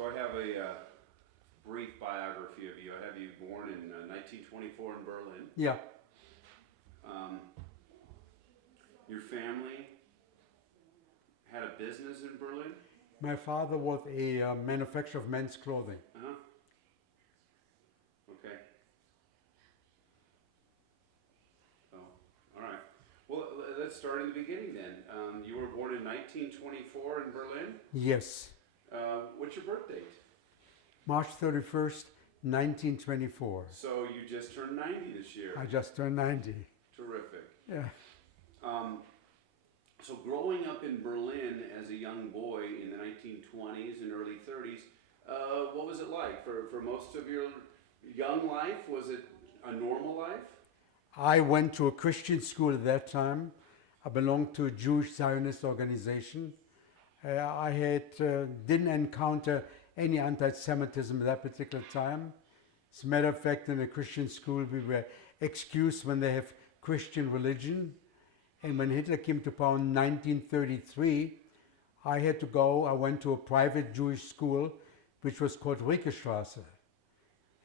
So I have a brief biography of you. I have you born in 1924 in Berlin. Yeah. Your family had a business in Berlin? My father was a manufacturer of men's clothing. Uh-huh. Okay. Oh, all right. Well, let's start in the beginning then. You were born in 1924 in Berlin. Yes. What's your birth date? March 31st, 1924. So you just turned 90 this year. I just turned 90. Terrific. Yeah. So growing up in Berlin as a young boy in the 1920s and early 30s, what was it like for most of your young life? Was it a normal life? I went to a Christian school at that time. I belonged to a Jewish Zionist organization. I didn't encounter any anti-Semitism at that particular time. As a matter of fact, in a Christian school, we were excused when they have Christian religion. And when Hitler came to power in 1933, I went to a private Jewish school, which was called Riekestraße.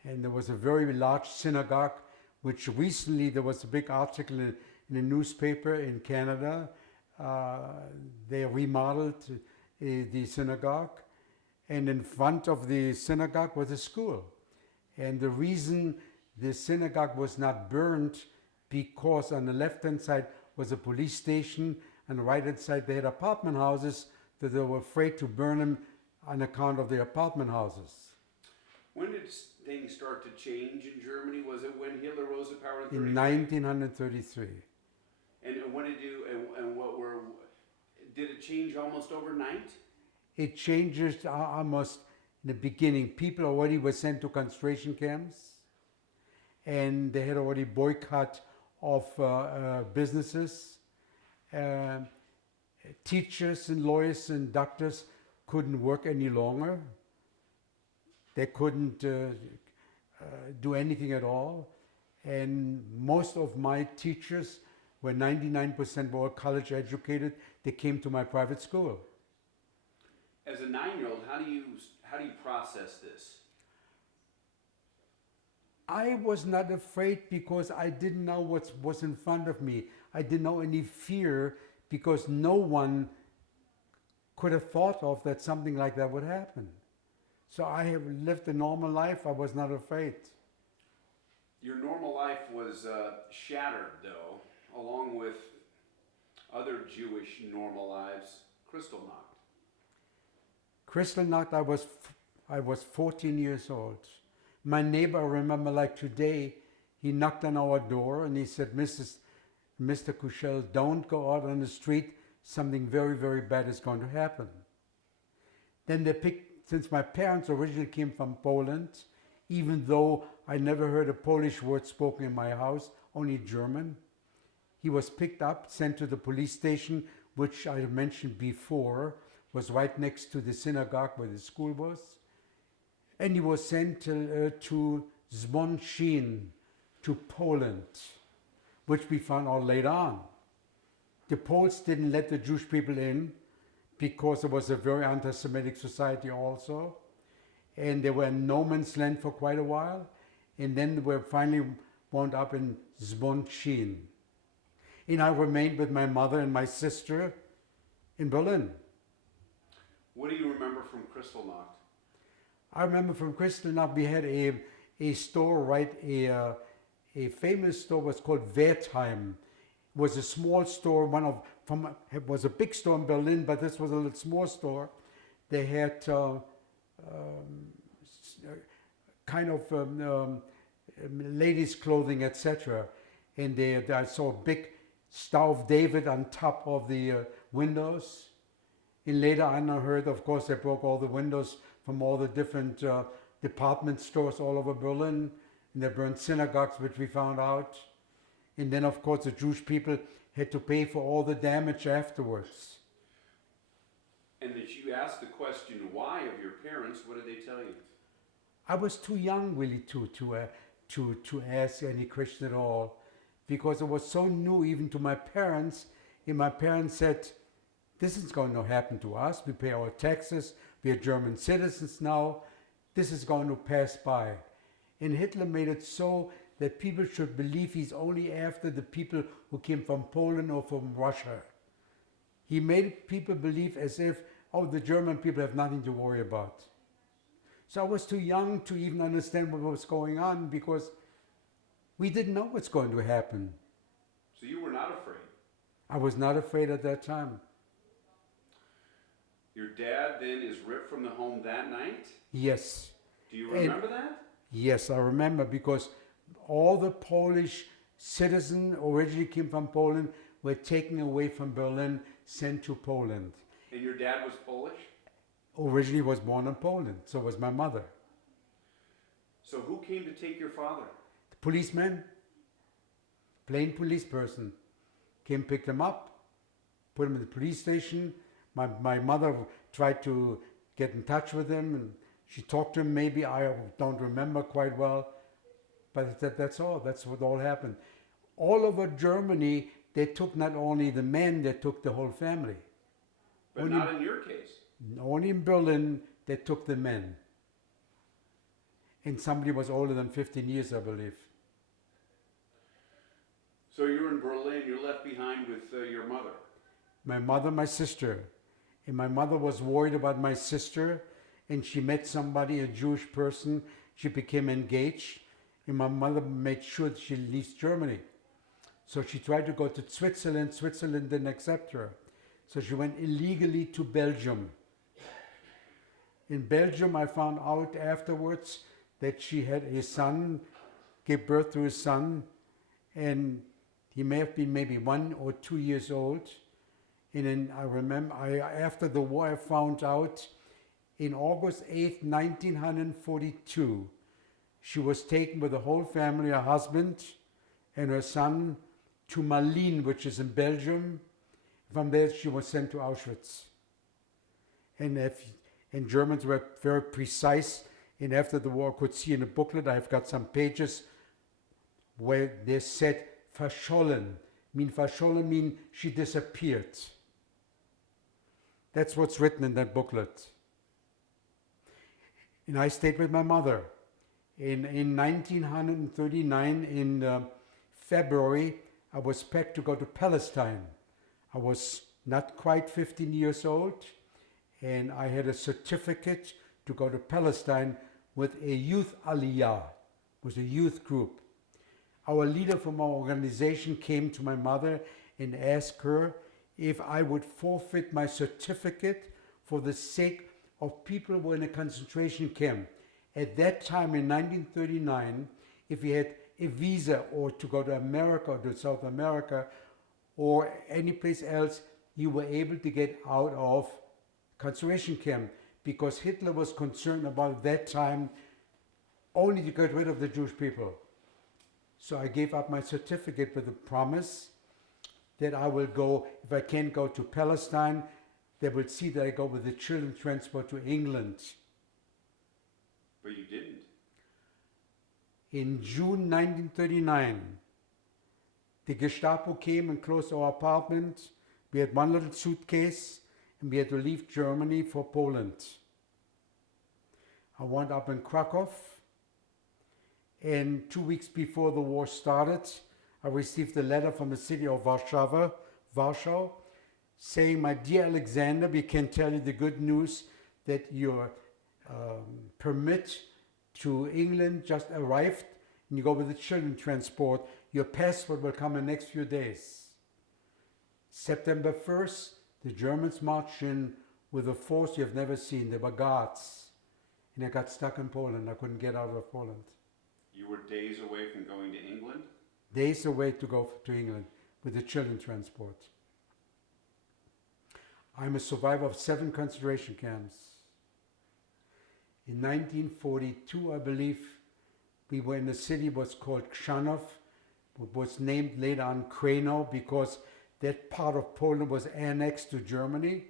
And there was a very large synagogue, which recently there was a big article in a newspaper in Canada. They remodeled the synagogue. And in front of the synagogue was a school. And the reason the synagogue was not burned, because on the left-hand side was a police station, and the right-hand side they had apartment houses, that they were afraid to burn them on account of the apartment houses. When did things start to change in Germany? Was it when Hitler rose to power in 1933. And when did you, and what were, did it change almost overnight? It changes almost in the beginning. People already were sent to concentration camps, and they had already boycott of businesses. Teachers and lawyers and doctors couldn't work any longer. They couldn't do anything at all. And most of my teachers, were 99% were college educated, they came to my private school. As a 9-year-old, how do you process this? I was not afraid because I didn't know what was in front of me. I didn't know any fear because no one could have thought of that something like that would happen. So I have lived a normal life. I was not afraid. Your normal life was shattered, though, along with other Jewish normal lives, Kristallnacht. Kristallnacht, I was 14 years old. My neighbor, I remember like today, he knocked on our door and he said, Mr. Kuechel, don't go out on the street. Something very, very bad is going to happen. Then they picked, since my parents originally came from Poland, even though I never heard a Polish word spoken in my house, only German, he was picked up, sent to the police station, which I mentioned before, was right next to the synagogue where the school was. And he was sent to Zbąszyn, to Poland, which we found out later on. The Poles didn't let the Jewish people in because it was a very anti-Semitic society also. And they were in no man's land for quite a while. And then they were finally wound up in Zbąszyn. And I remained with my mother and my sister in Berlin. What do you remember from Kristallnacht? I remember from Kristallnacht we had a store, right? A famous store was called Wertheim. It was a small store. It was a big store in Berlin, but this was a little small store. They had kind of ladies' clothing, etc. And I saw a big Star of David on top of the windows. And later on I heard, of course, they broke all the windows from all the different department stores all over Berlin. And they burned synagogues, which we found out. And then, of course, the Jewish people had to pay for all the damage afterwards. And did you ask the question why of your parents? What did they tell you? I was too young really to ask any question at all, because it was so new even to my parents. And my parents said, This is going to happen to us. We pay our taxes. We are German citizens now. This is going to pass by. And Hitler made it so that people should believe he's only after the people who came from Poland or from Russia. He made people believe as if, oh, the German people have nothing to worry about. So I was too young to even understand what was going on because we didn't know what's going to happen. So you were not afraid? I was not afraid at that time. Your dad then is ripped from the home that night? Yes. Do you remember that? Yes, I remember because all the Polish citizens originally came from Poland were taken away from Berlin, sent to Poland. And your dad was Polish? Originally was born in Poland, so was my mother. So who came to take your father? The policeman, plain police person, came, picked him up, put him in the police station. My mother tried to get in touch with him, and she talked to him maybe, I don't remember quite well, but that's all, that's what all happened. All over Germany, they took not only the men, they took the whole family. But only, not in your case. Only in Berlin, they took the men. And somebody was older than 15 years, I believe. So you're in Berlin, you're left behind with your mother. My mother, my sister. And my mother was worried about my sister, and she met somebody, a Jewish person. She became engaged, and my mother made sure that she leaves Germany. So she tried to go to Switzerland. Switzerland didn't accept her. So she went illegally to Belgium. In Belgium, I found out afterwards that she had a son, gave birth to a son, and he may have been maybe 1 or 2 years old. And then I remember, after the war, I found out in August 8th, 1942, she was taken with the whole family, her husband and her son, to Malines, which is in Belgium. From there, she was sent to Auschwitz. And Germans were very precise. And after the war, I could see in a booklet, I've got some pages where they said verschollen. Verschollen means she disappeared. That's what's written in that booklet. And I stayed with my mother. In 1939, in February, I was packed to go to Palestine. I was not quite 15 years old, and I had a certificate to go to Palestine with a youth aliyah, was a youth group. Our leader from our organization came to my mother and asked her if I would forfeit my certificate for the sake of people who were in a concentration camp. At that time in 1939, if you had a visa or to go to America or to South America or any place else, you were able to get out of concentration camp because Hitler was concerned about that time only to get rid of the Jewish people. So I gave up my certificate with the promise that I will go, if I can't go to Palestine, they will see that I go with the children's transport to England. But you didn't. In June 1939, the Gestapo came and closed our apartment. We had one little suitcase and we had to leave Germany for Poland. I wound up in Krakow, and 2 weeks before the war started, I received a letter from the city of Warsaw, saying, "My dear Alexander, we can tell you the good news that your permit to England just arrived, and you go with the children transport. Your passport will come in the next few days." September 1st, the Germans marched in with a force you have never seen. They were guards. And I got stuck in Poland. I couldn't get out of Poland. You were days away from going to England? Days away to go to England with the children transport. I'm a survivor of 7 concentration camps. In 1942, I believe, we were in a city was called Krzanów, which was named later on Kranow because that part of Poland was annexed to Germany.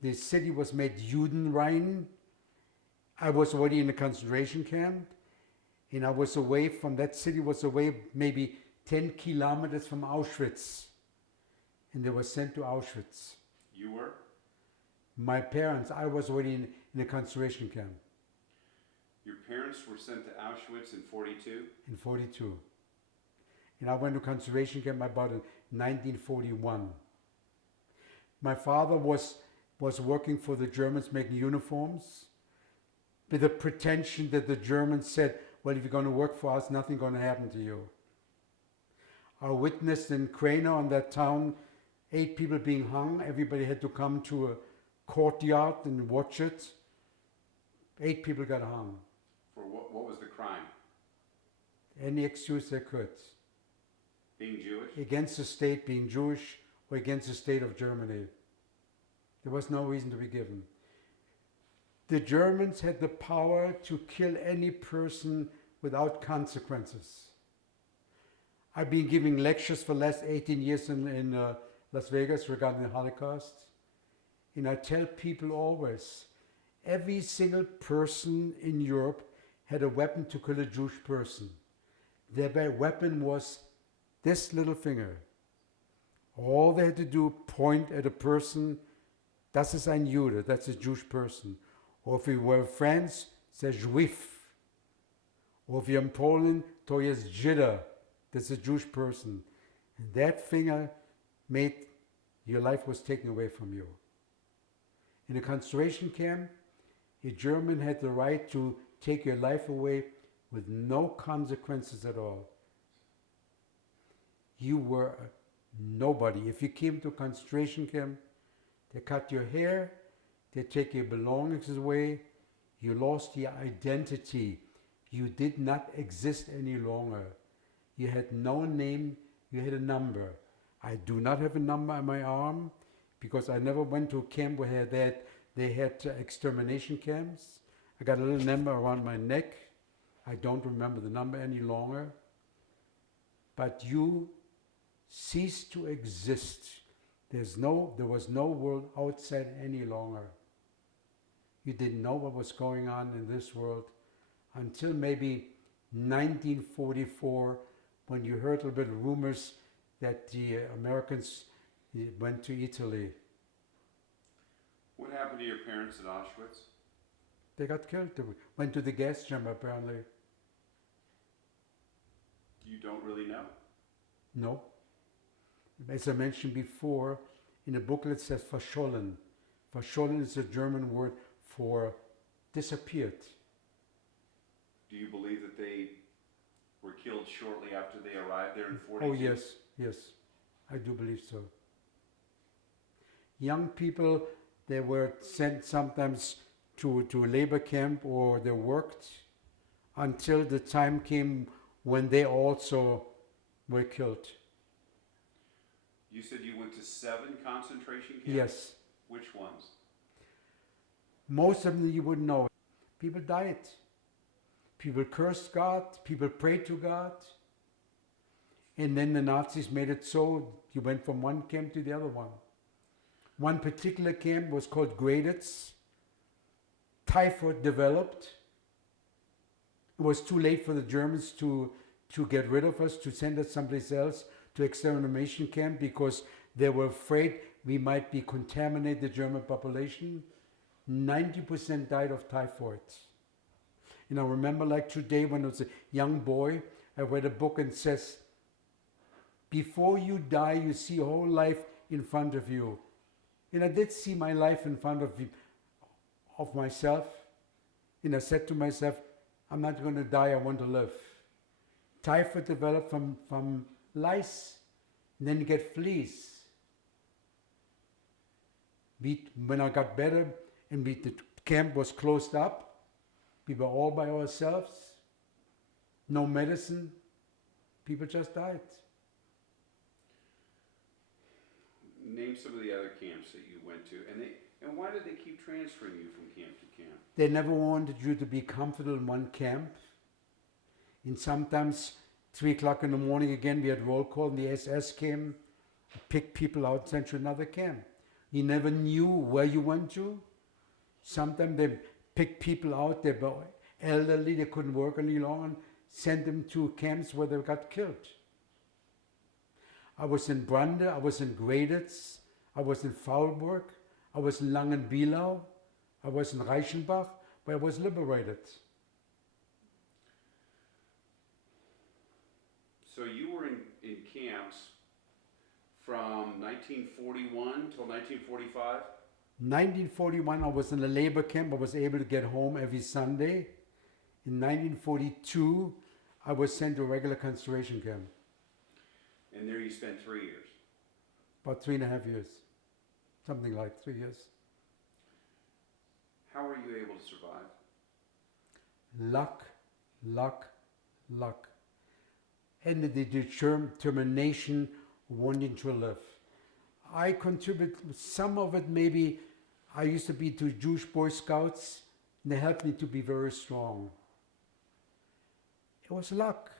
The city was made Judenrein. I was already in a concentration camp, and I was away from that city, was away maybe 10 kilometers from Auschwitz, and they were sent to Auschwitz. You were? My parents, I was already in a concentration camp Your parents were sent to Auschwitz in 42? in 42. And I went to concentration camp about in 1941. My father was working for the Germans making uniforms with the pretension that the Germans said, well, if you're going to work for us, nothing's going to happen to you. I witnessed in Krano, in that town, 8 people being hung. Everybody had to come to a courtyard and watch it. 8 people got hung. For what was the crime? Any excuse they could. Being Jewish? Against the state, being Jewish, or against the state of Germany. There was no reason to be given. The Germans had the power to kill any person without consequences. I've been giving lectures for the last 18 years in Las Vegas regarding the Holocaust. And I tell people always, every single person in Europe had a weapon to kill a Jewish person. Their weapon was this little finger. All they had to do, point at a person, das ist ein Jude, that's a Jewish person. Or if we were friends, say Juif. Or if you're in Poland, to jest Żyda, that's a Jewish person. And that finger made your life was taken away from you. In a concentration camp, a German had the right to take your life away with no consequences at all. You were nobody. If you came to a concentration camp, they cut your hair, they take your belongings away, you lost your identity. You did not exist any longer. You had no name, you had a number. I do not have a number on my arm because I never went to a camp where they had extermination camps. I got a little number around my neck. I don't remember the number any longer. But you ceased to exist. There was no world outside any longer. You didn't know what was going on in this world until maybe 1944, when you heard a little bit of rumors that the Americans went to Italy. What happened to your parents at Auschwitz? They got killed. They went to the gas chamber, apparently. You don't really know? No. As I mentioned before, in the booklet it says verschollen. Verschollen is a German word for disappeared. Do you believe that they were killed shortly after they arrived there in 42? Oh yes, yes, I do believe so. Young people, they were sent sometimes to a labor camp, or they worked until the time came when they also were killed. You said you went to 7 concentration camps? Yes. Which ones? Most of them you wouldn't know. People died. People cursed God. People prayed to God. And then the Nazis made it so you went from one camp to the other one. One particular camp was called Graditz. Typhoid developed. It was too late for the Germans to get rid of us, to send us someplace else, to extermination camp, because they were afraid we might be contaminate the German population. 90% died of typhoid. And I remember like today when I was a young boy, I read a book and it says, before you die, you see your whole life in front of you. And I did see my life in front of myself. And I said to myself, I'm not going to die, I want to live. Typhoid developed from lice, and then you get fleas. When I got better and the camp was closed up, we were all by ourselves, no medicine, people just died. Name some of the other camps that you went to, and why did they keep transferring you from camp to camp? They never wanted you to be comfortable in one camp. And sometimes 3 o'clock in the morning again, we had roll call, and the SS came, picked people out, and sent you to another camp. You never knew where you went to. Sometimes they picked people out, they were elderly, they couldn't work any longer, and sent them to camps where they got killed. I was in Brande, I was in Graditz, I was in Faulburg, I was in Langenbielau, I was in Reichenbach, but I was liberated. So you were in camps from 1941 till 1945? 1941, I was in a labor camp. I was able to get home every Sunday. In 1942, I was sent to a regular concentration camp. And there you spent 3 years. About 3.5 years. Something like 3 years. How were you able to survive? Luck, luck, luck. And the determination wanting to live. I contribute some of it. Maybe I used to be to Jewish Boy Scouts, and they helped me to be very strong. It was luck,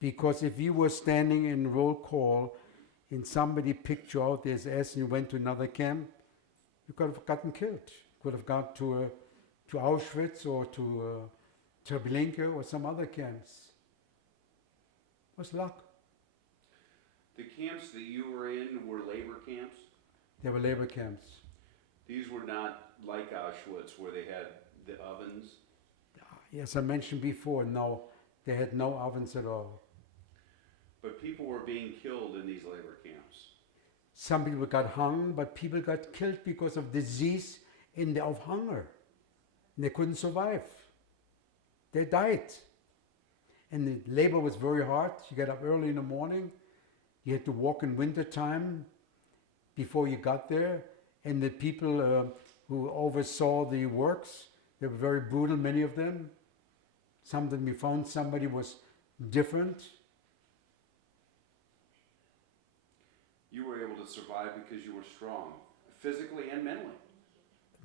because if you were standing in roll call and somebody picked you out the SS and you went to another camp, you could have gotten killed. Could have gone to Auschwitz or to Treblinka or some other camps. It was luck. The camps that you were in were labor camps? They were labor camps. These were not like Auschwitz where they had the ovens? Yes, I mentioned before, no, they had no ovens at all. But people were being killed in these labor camps. Some people got hung, but people got killed because of disease and of hunger. And they couldn't survive. They died. And the labor was very hard. You get up early in the morning. You had to walk in winter time before you got there. And the people who oversaw the works, they were very brutal, many of them. Some that we found somebody was different. You were able to survive because you were strong, physically and mentally.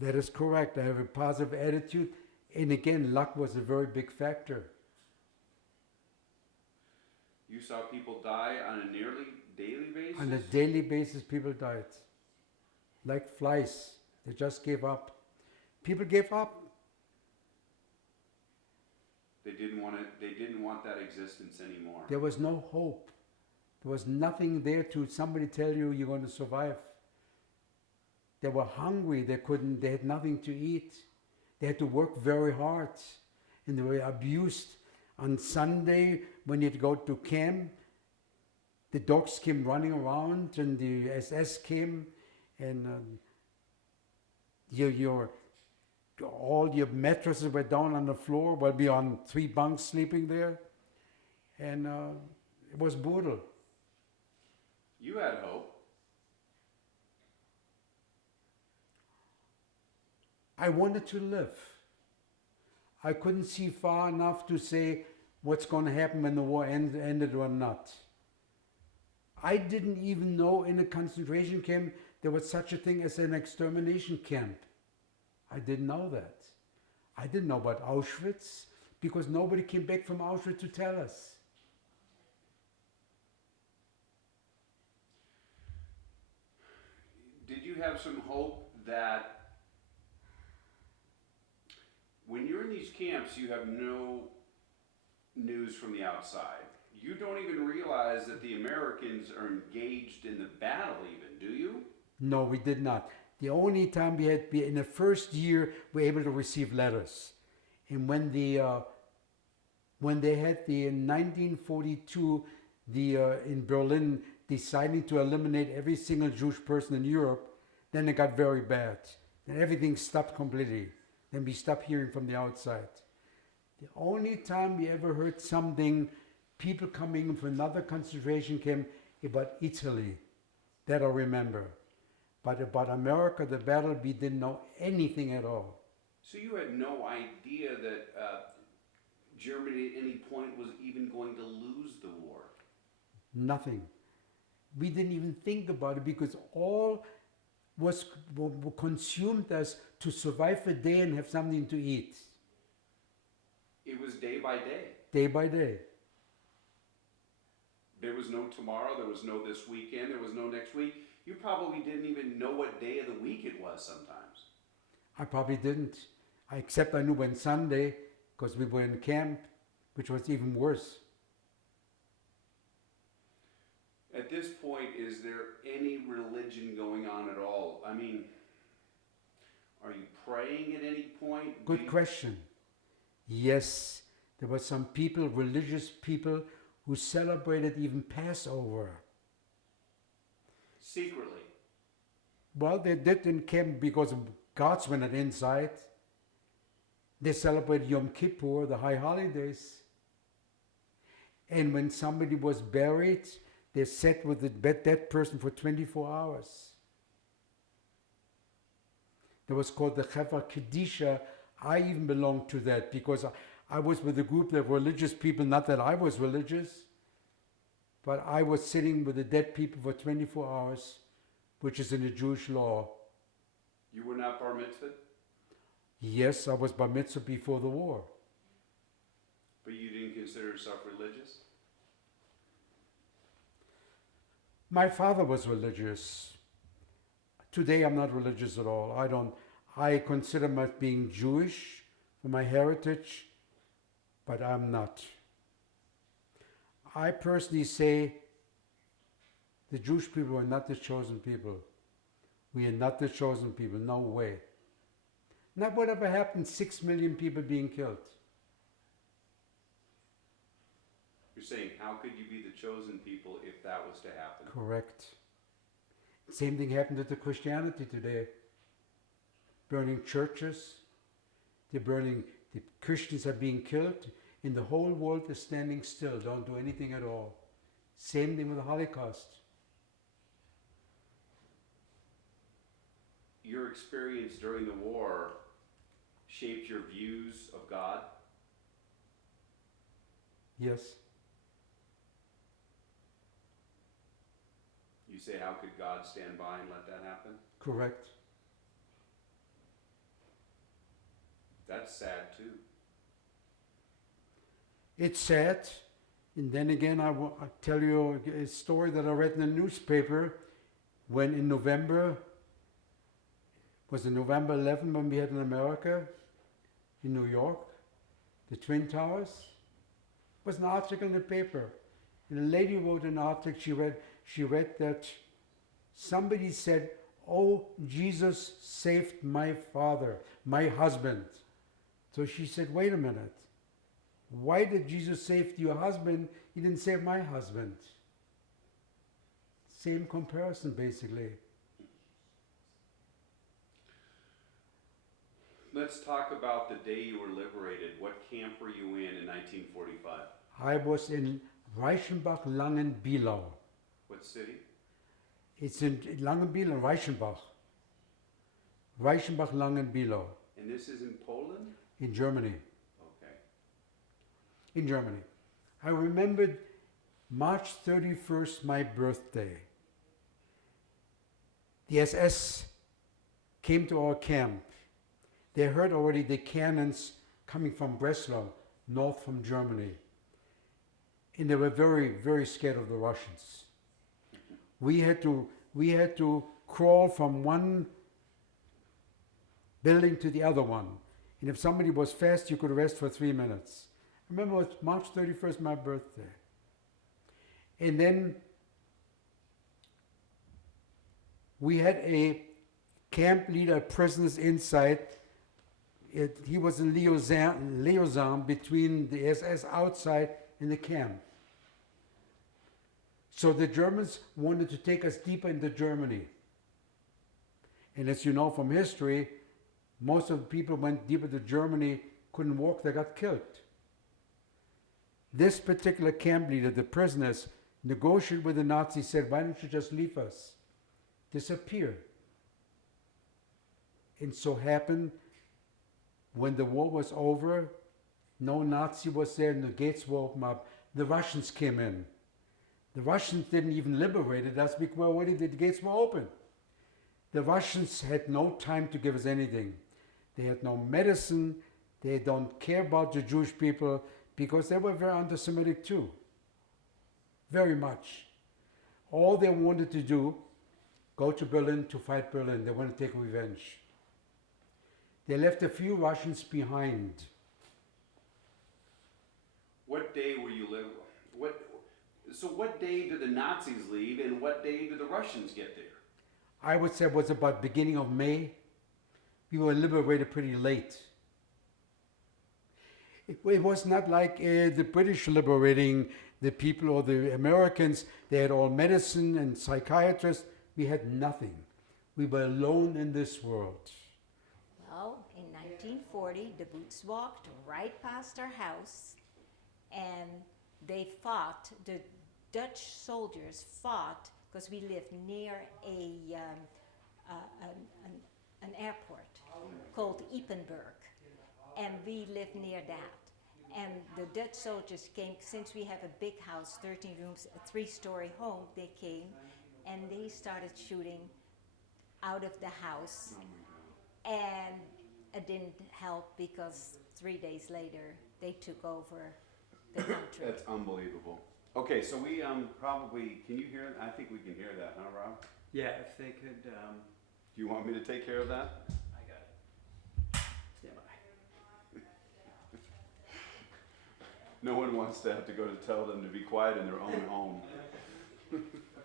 That is correct. I have a positive attitude. And again, luck was a very big factor. You saw people die on a nearly daily basis? On a daily basis, people died. Like flies. They just gave up. People gave up. They didn't want that existence anymore. There was no hope. There was nothing there to somebody tell you you're going to survive. They were hungry. They had nothing to eat. They had to work very hard. And they were abused. On Sunday, when you'd go to camp, the dogs came running around and the SS came, and all your mattresses were down on the floor. We'll be on 3 bunks sleeping there. And it was brutal. You had hope. I wanted to live. I couldn't see far enough to say what's going to happen when the war ended or not. I didn't even know in a concentration camp there was such a thing as an extermination camp. I didn't know that. I didn't know about Auschwitz because nobody came back from Auschwitz to tell us. Did you have some hope that when you're in these camps, you have no news from the outside? You don't even realize that the Americans are engaged in the battle even, do you? No, we did not. The only time we had, in the first year, we were able to receive letters. And when they had in 1942, in Berlin, deciding to eliminate every single Jewish person in Europe, then it got very bad. Then everything stopped completely. Then we stopped hearing from the outside. The only time we ever heard something, people coming from another concentration camp, about Italy, that I remember. But about America, the battle, we didn't know anything at all. So you had no idea that Germany at any point was even going to lose the war? Nothing. We didn't even think about it because all was consumed as to survive the day and have something to eat. It was day by day. Day by day. There was no tomorrow, there was no this weekend, there was no next week. You probably didn't even know what day of the week it was sometimes. I probably didn't. Except I knew when Sunday, because we were in camp, which was even worse. At this point, is there any religion going on at all? I mean, are you praying at any point? Good question. Yes, there were some people, religious people, who celebrated even Passover. Secretly. Well, they didn't camp because God's were not inside. They celebrated Yom Kippur, the high holidays. And when somebody was buried, they sat with the dead person for 24 hours. That was called the Cheva Kedisha. I even belonged to that because I was with a group of religious people, not that I was religious, but I was sitting with the dead people for 24 hours, which is in the Jewish law. You were not bar mitzvah? Yes, I was bar mitzvah before the war. But you didn't consider yourself religious? My father was religious. Today I'm not religious at all. I consider myself being Jewish for my heritage, but I'm not. I personally say the Jewish people are not the chosen people. We are not the chosen people, no way. Not whatever happened, 6 million people being killed. You're saying, how could you be the chosen people if that was to happen? Correct. Same thing happened to Christianity today. Burning churches, the Christians are being killed, and the whole world is standing still, don't do anything at all. Same thing with the Holocaust. Your experience during the war shaped your views of God? Yes. You say, how could God stand by and let that happen? Correct. That's sad too. It's sad. And then again, I'll tell you a story that I read in the newspaper when in November, was it November 11 when we had in America, in New York, the Twin Towers? It was an article in the paper. And a lady wrote an article, she read that somebody said, "Oh, Jesus saved my father, my husband." So she said, wait a minute. Why did Jesus save your husband? He didn't save my husband. Same comparison, basically. Let's talk about the day you were liberated. What camp were you in 1945? I was in Reichenbach, Langenbielau. What city? It's in Langenbielau, Reichenbach. Reichenbach, Langenbielau. And this is in Poland? In Germany. Okay. In Germany. I remembered March 31st, my birthday. The SS came to our camp. They heard already the cannons coming from Breslau, north from Germany. And they were very, very scared of the Russians. We had to crawl from one building to the other one. And if somebody was fast, you could rest for 3 minutes. I remember it was March 31st, my birthday. And then we had a camp leader, prisoners inside. He was in liaison between the SS outside and the camp. So the Germans wanted to take us deeper into Germany. And as you know from history, most of the people went deeper to Germany, couldn't walk, they got killed. This particular camp leader, the prisoners, negotiated with the Nazis, said, why don't you just leave us? Disappear. And so happened, when the war was over, no Nazi was there and the gates were opened up. The Russians came in. The Russians didn't even liberate us because already the gates were open. The Russians had no time to give us anything. They had no medicine. They don't care about the Jewish people because they were very anti-Semitic too. Very much. All they wanted to do, go to Berlin to fight Berlin. They wanted to take revenge. They left a few Russians behind. What day were you So what day do the Nazis leave, and what day do the Russians get there? I would say it was about beginning of May. We were liberated pretty late. It was not like the British liberating the people or the Americans. They had all medicine and psychiatrists. We had nothing. We were alone in this world. Well, in 1940, the Boots walked right past our house, and they fought. The Dutch soldiers fought because we lived near an airport called Ypenburg, and we lived near that. And the Dutch soldiers came, since we have a big house, 13 rooms, a 3-story home, they came and they started shooting out of the house. And it didn't help because 3 days later they took over the country. That's unbelievable. Okay, so we probably, can you hear, I think we can hear that, huh, Rob? Yeah, if they could, Do you want me to take care of that? I got it. Stand by. No one wants to have to go to tell them to be quiet in their own home.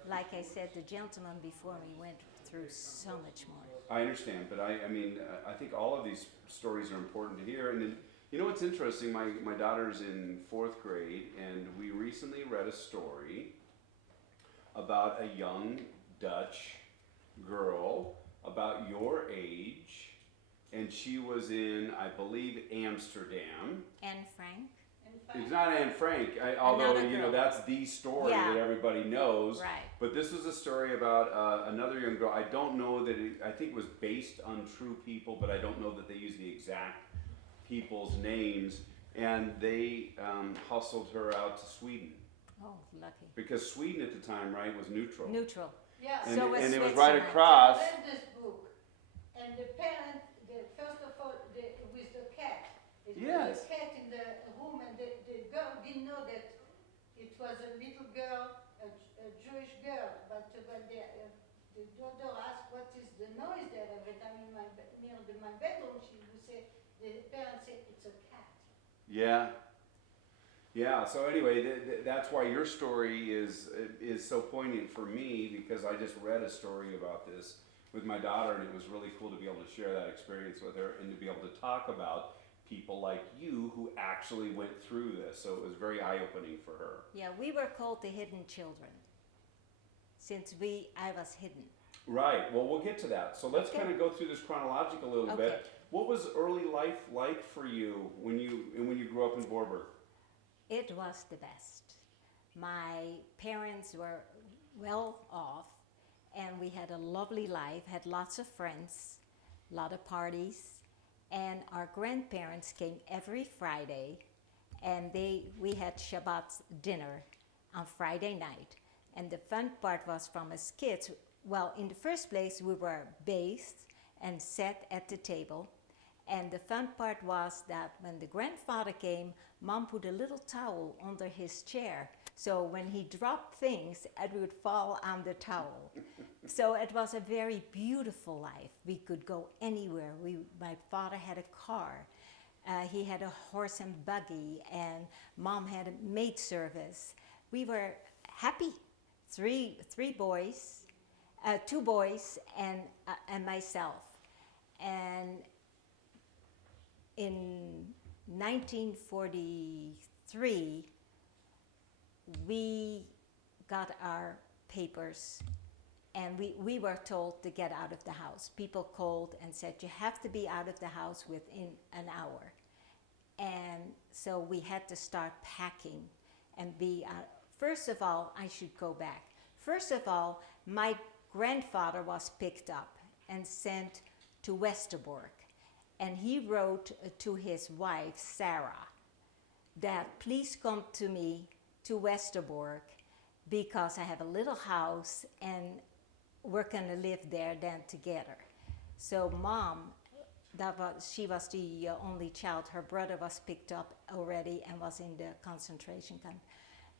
Like I said, the gentleman before me went through so much more. I understand, but I mean, I think all of these stories are important to hear. And then, you know what's interesting? My daughter's in 4th grade, and we recently read a story about a young Dutch girl about your age, and she was in, I believe, Amsterdam. And Frank? It's not Anne Frank, although Another you know girl. that's the story Yeah. that everybody knows. Right. But this was a story about another young girl. I don't know that I think it was based on true people, but I don't know that they used the exact people's names. And they hustled her out to Sweden Oh, lucky. because Sweden at the time, right, was neutral. Neutral. Yeah. And, So was and it was Switzerland. right across. I read this book, and the parent, first of all, with the cat. It Yes. was a cat in the room, and the girl didn't know that it was a little girl, a Jewish girl. But when the daughter asked, "What is the noise there?" Every time near my bedroom, she would say, the parents say, "It's a cat." Yeah. Yeah. So anyway, that's why your story is so poignant for me, because I just read a story about this with my daughter, and it was really cool to be able to share that experience with her and to be able to talk about people like you who actually went through this. So it was very eye-opening for her. Yeah, we were called the hidden children since I was hidden. Right. Well, we'll get to that. So let's Okay. kind of go through this chronological a little Okay. bit. What was early life like for you when you grew up in Voorburg? It was the best. My parents were well off, and we had a lovely life, had lots of friends, a lot of parties, and our grandparents came every Friday, and we had Shabbat dinner on Friday night. And the fun part was, from us kids, well, in the first place, we were bathed and sat at the table. And the fun part was that when the grandfather came, Mom put a little towel under his chair. So when he dropped things, it would fall on the towel. So it was a very beautiful life. We could go anywhere. My father had a car. He had a horse and buggy, and Mom had a maid service. We were happy. Three boys, 2 boys, and myself. And in 1943, we got our papers, and we were told to get out of the house. People called and said, you have to be out of the house within an hour. And so we had to start packing and be out. First of all, I should go back. First of all, my grandfather was picked up and sent to Westerbork. And he wrote to his wife, Sarah, that please come to me to Westerbork because I have a little house and we're going to live there then together. So Mom, she was the only child. Her brother was picked up already and was in the concentration camp.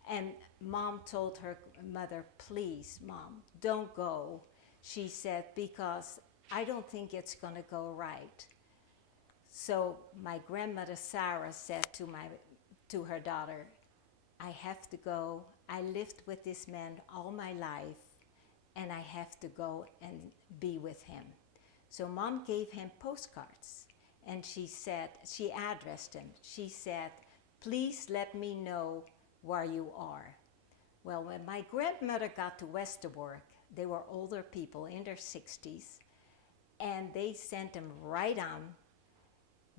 And Mom told her mother, please, Mom, don't go. She said, because I don't think it's going to go right. So my grandmother Sarah said to her daughter, I have to go. I lived with this man all my life, and I have to go and be with him. So Mom gave him postcards, and she addressed him. She said, please let me know where you are. Well, when my grandmother got to Westerbork, they were older people in their 60s, and they sent him right on,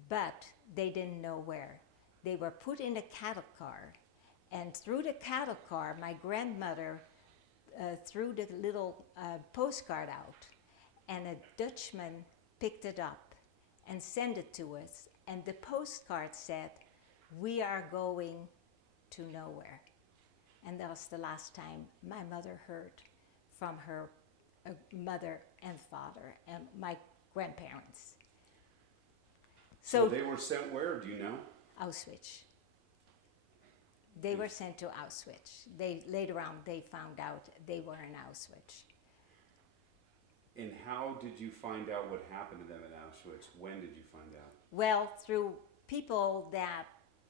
but they didn't know where. They were put in a cattle car, and through the cattle car, my grandmother threw the little postcard out, and a Dutchman picked it up and sent it to us, and the postcard said, we are going to nowhere. And that was the last time my mother heard from her mother and father and my grandparents. So they were sent where, do you know? Auschwitz. They were sent to Auschwitz. Later on, they found out they were in Auschwitz. And how did you find out what happened to them in Auschwitz? When did you find out? Well, through people that,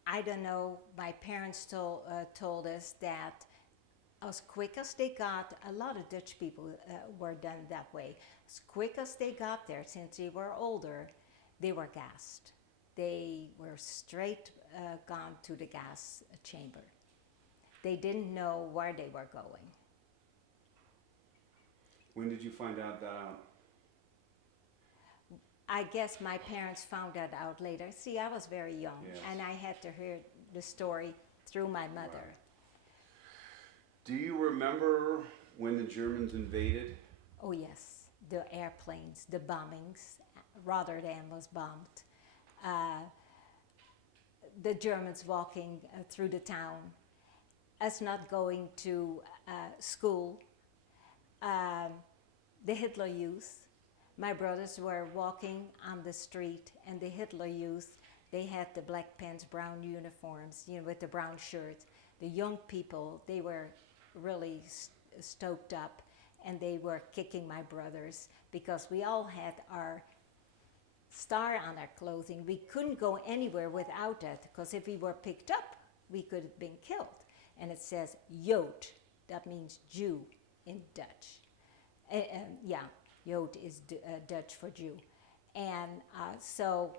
I don't know, my parents told us that as quick as they got, a lot of Dutch people were done that way. As quick as they got there, since they were older, they were gassed. They were straight gone to the gas chamber. They didn't know where they were going. When did you find out that? I guess my parents found that out later. See, I was very young, Yes. and I had to hear the story through my mother. Right. Do you remember when the Germans invaded? Oh yes, the airplanes, the bombings. Rotterdam was bombed. The Germans walking through the town, us not going to school, the Hitler Youth. My brothers were walking on the street, and the Hitler Youth, they had the black pants, brown uniforms, you know, with the brown shirts. The young people, they were really stoked up, and they were kicking my brothers because we all had our star on our clothing. We couldn't go anywhere without it, because if we were picked up, we could have been killed. And it says Jood, that means Jew in Dutch. Yeah, Jood is Dutch for Jew. And so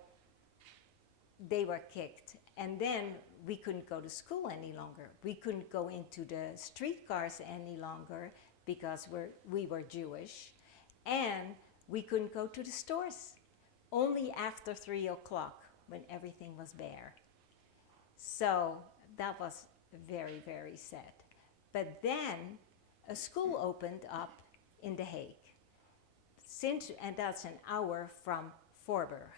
they were kicked. And then we couldn't go to school any longer. We couldn't go into the streetcars any longer because we were Jewish. And we couldn't go to the stores. Only after 3 o'clock, when everything was bare. So that was very, very sad. But then a school opened up in The Hague. And that's an hour from Voorburg.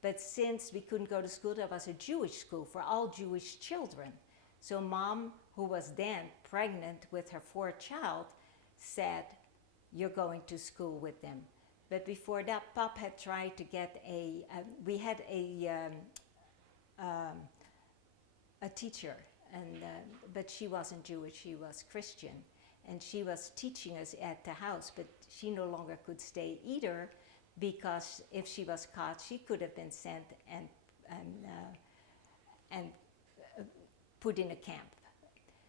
But since we couldn't go to school, there was a Jewish school for all Jewish children. So Mom, who was then pregnant with her 4th child, said, you're going to school with them. But before that, Pop had tried to get we had a teacher, but she wasn't Jewish, she was Christian. And she was teaching us at the house, but she no longer could stay either, because if she was caught, she could have been sent and put in a camp.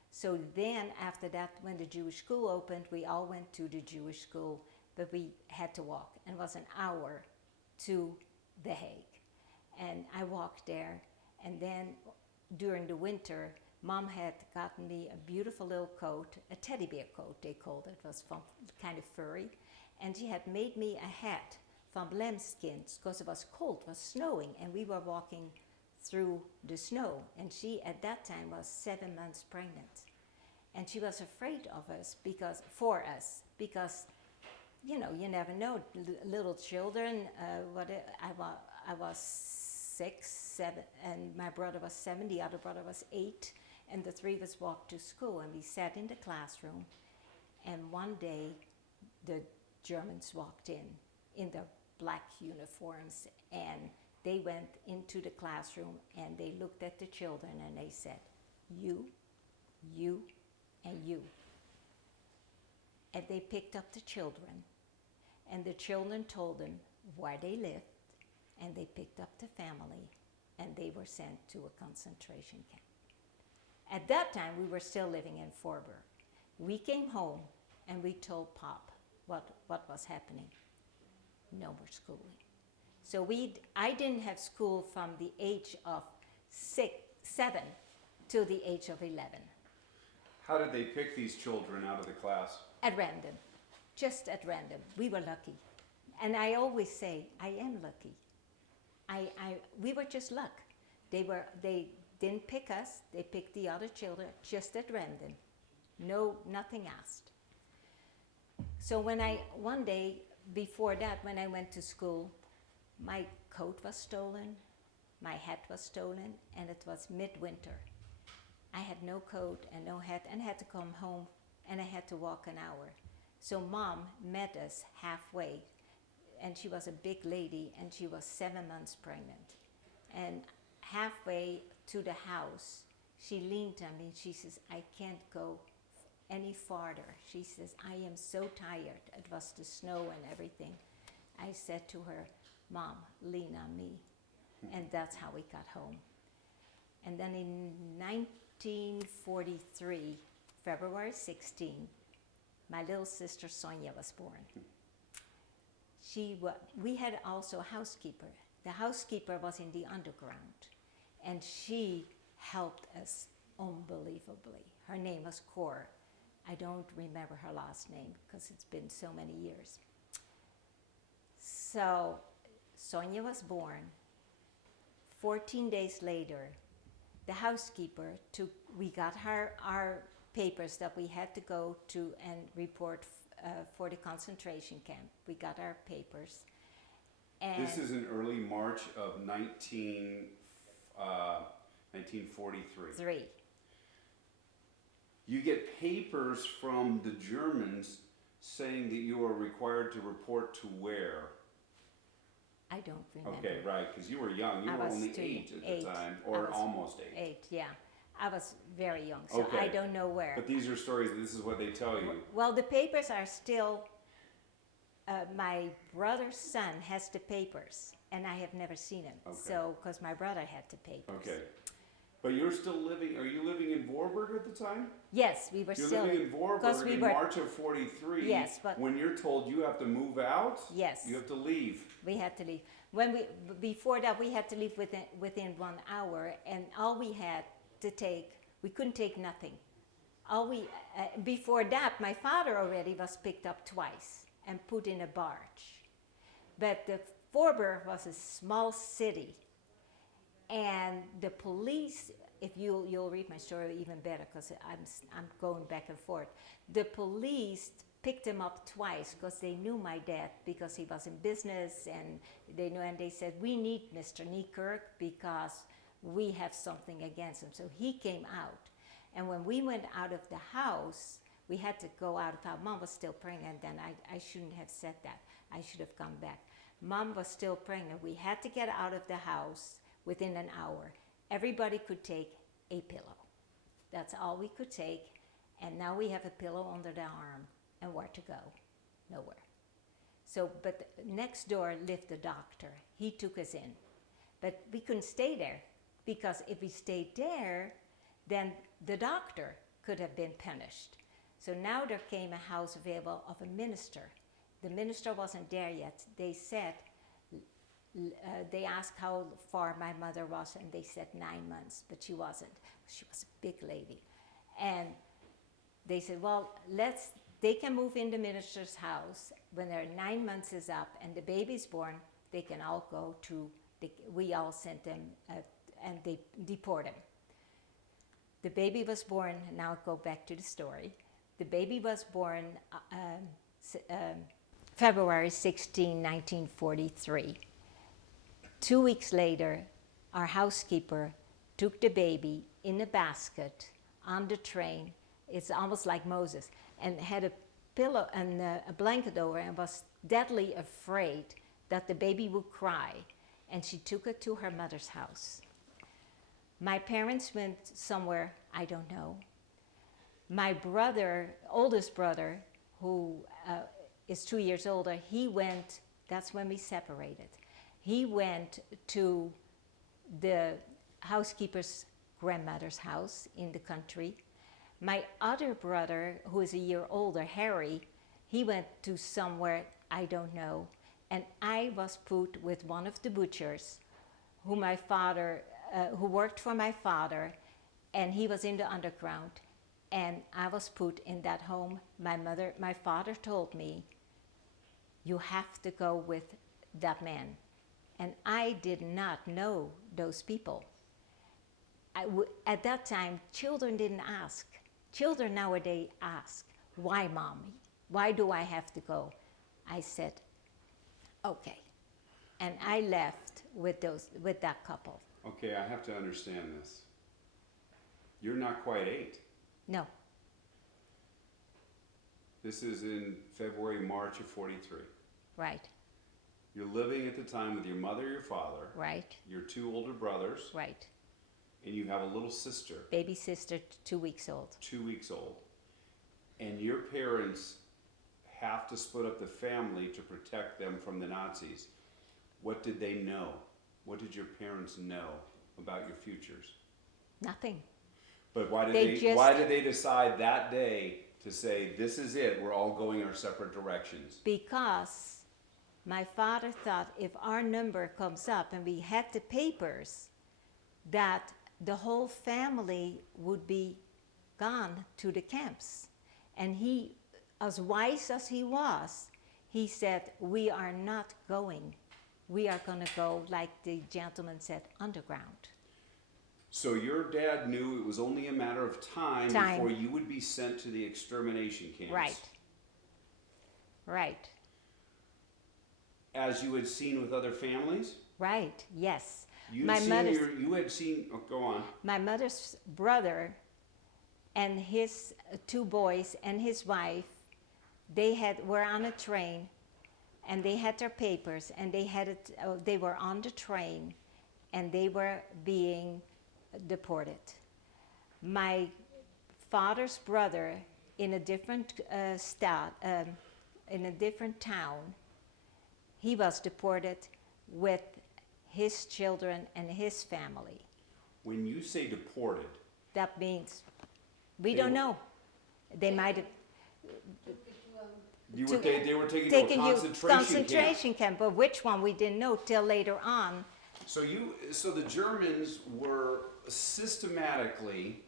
So then after that, when the Jewish school opened, we all went to the Jewish school, but we had to walk, and it was an hour to The Hague. And I walked there, and then during the winter, Mom had gotten me a beautiful little coat, a teddy bear coat they called it. It was kind of furry. And she had made me a hat from lambskins, because it was cold, it was snowing, and we were walking through the snow. And she, at that time, was 7 months pregnant. And she was afraid of us, for us, because, you know, you never know, little children, I was 6, 7, and my brother was 7, the other brother was 8, and the 3 of us walked to school, and we sat in the classroom, and one day the Germans walked in their black uniforms, and they went into the classroom, and they looked at the children, and they said, you, and you. And they picked up the children, and the children told them where they lived, and they picked up the family, and they were sent to a concentration camp. At that time, we were still living in Forber. We came home and we told Pop what was happening. No more schooling. So I didn't have school from the age of 7 to the age of 11. How did they pick these children out of the class? At random, just at random. We were lucky. And I always say, I am lucky. We were just luck. They didn't pick us, they picked the other children just at random. Nothing asked. So one day before that, when I went to school, my coat was stolen, my hat was stolen, and it was midwinter. I had no coat and no hat, and I had to come home, and I had to walk an hour. So Mom met us halfway, and she was a big lady, and she was 7 months pregnant. And halfway to the house, she leaned on me, and she says, I can't go any farther. She says, I am so tired. It was the snow and everything. I said to her, Mom, lean on me. And that's how we got home. And then in 1943, February 16, my little sister Sonia was born. We had also a housekeeper. The housekeeper was in the underground, and she helped us unbelievably. Her name was Cor. I don't remember her last name because it's been so many years. So Sonia was born. 14 days later, the housekeeper we got our papers that we had to go to and report for the concentration camp. We got our papers. And This is in early March of 1943. 3. You get papers from the Germans saying that you are required to report to where? I don't remember. Okay, right, because you were young. You I were was only too 8 at young. the time, I or was almost 8. 8, yeah. I was very young, so Okay. I don't know where. But these are stories, this is what they tell you. Well, the papers are still, my brother's son has the papers, and I have never seen him. Okay. So, because my brother had the papers. Okay. But you're still living, are you living in Voorburg at the time? Yes, we were You're still. living in Voorburg in March of 43. Yes, but when you're told you have to move out, yes, you have to leave. we had to leave. Before that, we had to leave within 1 hour, and all we had to take, we couldn't take nothing. Before that, my father already was picked up twice and put in a barge. But the Voorburg was a small city, and the police, if you'll read my story even better because I'm going back and forth. The police picked him up twice because they knew my dad because he was in business, and they knew, and they said, we need Mr. Niekirk because we have something against him. So he came out. And when we went out of the house, we had to go out of house. Mom was still pregnant then. I shouldn't have said that. I should have come back. Mom was still pregnant. We had to get out of the house within an hour. Everybody could take a pillow. That's all we could take. And now we have a pillow under the arm. And where to go? Nowhere. So, but next door lived the doctor. He took us in. But we couldn't stay there because if we stayed there, then the doctor could have been punished. So now there came a house available of a minister. The minister wasn't there yet. They said, they asked how far my mother was, and they said 9 months, but she wasn't. She was a big lady. And they said, well, they can move in the minister's house when their 9 months is up and the baby's born. They can all go to, we all sent them, and they deport him. The baby was born, now I'll go back to the story. The baby was born February 16, 1943. 2 weeks later, our housekeeper took the baby in a basket on the train. It's almost like Moses, and had a pillow and a blanket over, and was deadly afraid that the baby would cry. And she took it to her mother's house. My parents went somewhere, I don't know. My brother, oldest brother, who is 2 years older, he went, that's when we separated. He went to the housekeeper's grandmother's house in the country. My other brother, who is a year older, Harry, he went to somewhere I don't know. And I was put with one of the butchers who worked for my father, and he was in the underground. And I was put in that home. My father told me, you have to go with that man. And I did not know those people. At that time, children didn't ask. Children nowadays ask, why, mommy? Why do I have to go? I said, okay. And I left with that couple. Okay, I have to understand this. You're not quite 8. No, This is in February, March of 43. right, You're living at the time with your mother, your father, right, your 2 older brothers, right. and you have a little sister, Baby sister, 2 weeks old. 2 weeks old. And your parents have to split up the family to protect them from the Nazis. What did they know? What did your parents know about your futures? Nothing. But why did they decide that day to say, this is it, we're all going our separate directions? Because my father thought if our number comes up and we had the papers, that the whole family would be gone to the camps. And he, as wise as he was, he said, we are not going. We are going to go, like the gentleman said, underground. So your dad knew it was only a matter of time before you would be sent to the extermination camps. Right. Right. As you had seen with other families? Right, yes. You had seen, oh, go on. My mother's brother and his 2 boys and his wife, were on a train, and they had their papers, and they were on the train, and they were being deported. My father's brother, in a different in a different town, he was deported with his children and his family. When you say deported, That means we don't know. They might have they were taken to a concentration camp, but which one we didn't know till later on. So the Germans were systematically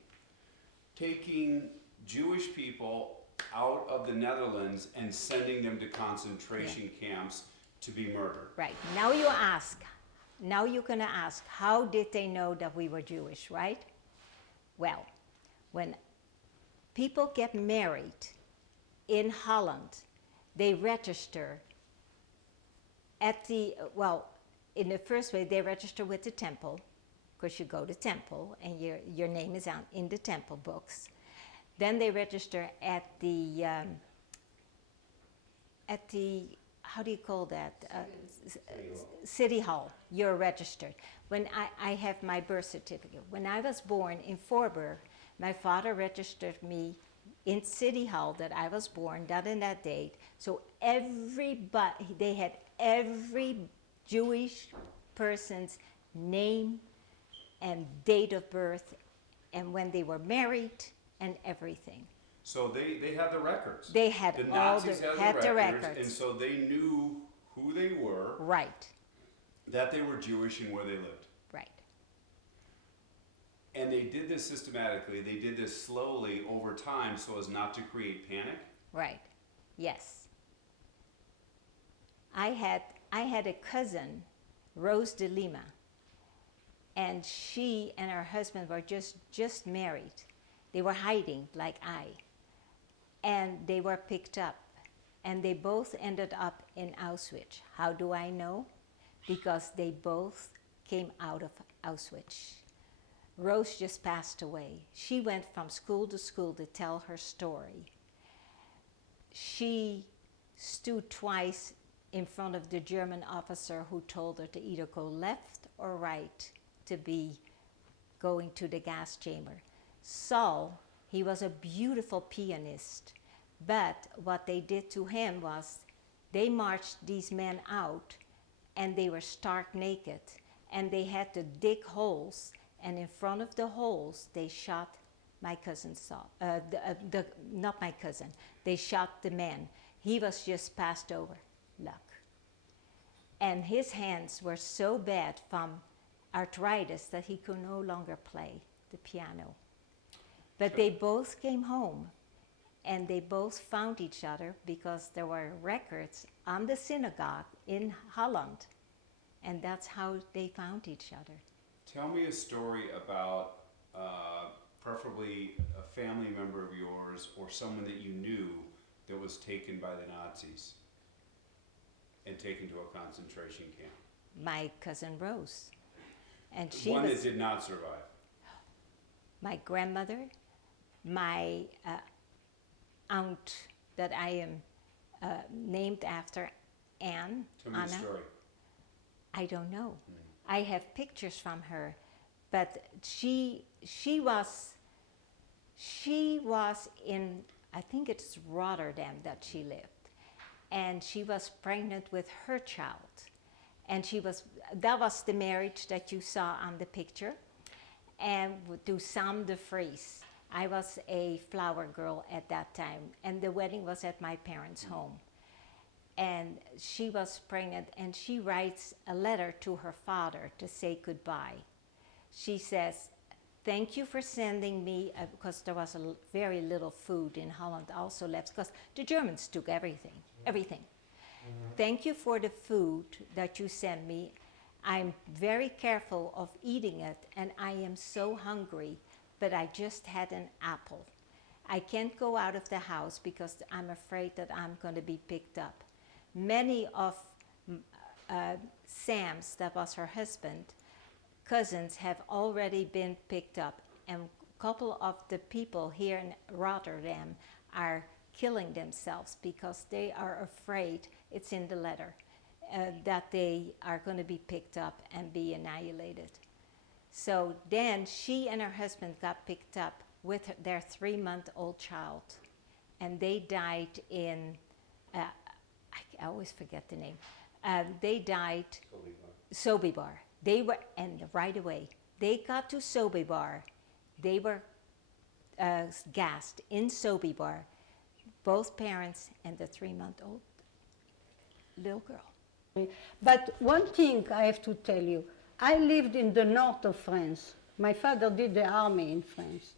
taking Jewish people out of the Netherlands and sending them to concentration camps to be murdered. Right. Now you're going to ask, how did they know that we were Jewish, right? Well, when people get married in Holland, they register in the first way, they register with the temple, because you go to temple and your name is out in the temple books. Then they register at the how do you call that? City Hall. You're registered. When I have my birth certificate. When I was born in Voorburg, my father registered me in City Hall that I was born, that and that date. So they had every Jewish person's name and date of birth and when they were married and everything. So they had the records. They had the Nazis had the records. and so they knew who they were, right, that they were Jewish and where they lived. right, And they did this systematically. They did this slowly over time so as not to create panic. right, yes. I had a cousin, Rose de Lima, and she and her husband were just married. They were hiding like I, and they were picked up, and they both ended up in Auschwitz. How do I know? Because they both came out of Auschwitz. Rose just passed away. She went from school to school to tell her story. She stood twice in front of the German officer who told her to either go left or right to be going to the gas chamber. Saul, he was a beautiful pianist, but what they did to him was they marched these men out and they were stark naked and they had to dig holes and in front of the holes, they shot my cousin Saul. Not my cousin. They shot the man. He was just passed over, luck. And his hands were so bad from arthritis that he could no longer play the piano. But they both came home, and they both found each other because there were records on the synagogue in Holland, and that's how they found each other. Tell me a story about preferably a family member of yours or someone that you knew that was taken by the Nazis and taken to a concentration camp. My cousin Rose, and One that did not survive. My grandmother, my aunt that I am named after, Anne. Tell me the story. I don't know. I have pictures from her, but she was in, I think it's Rotterdam that she lived, and she was pregnant with her child, and that was the marriage that you saw on the picture, and to Sam de Vries. I was a flower girl at that time, and the wedding was at my parents' home. And she was pregnant, and she writes a letter to her father to say goodbye. She says, "Thank you for sending me," because there was very little food in Holland also left, because the Germans took everything. "Thank you for the food that you sent me. I'm very careful of eating it, and I am so hungry, but I just had an apple. I can't go out of the house because I'm afraid that I'm going to be picked up." Many of Sam's, that was her husband, cousins have already been picked up, and a couple of the people here in Rotterdam are killing themselves because they are afraid, it's in the letter, that they are going to be picked up and be annihilated. So then she and her husband got picked up with their 3-month-old child, and they died in, I always forget the name. They died Sobibor. They were, and right away, they got to Sobibor. They were gassed in Sobibor, both parents and the 3-month-old little girl. But one thing I have to tell you, I lived in the north of France. My father did the army in France.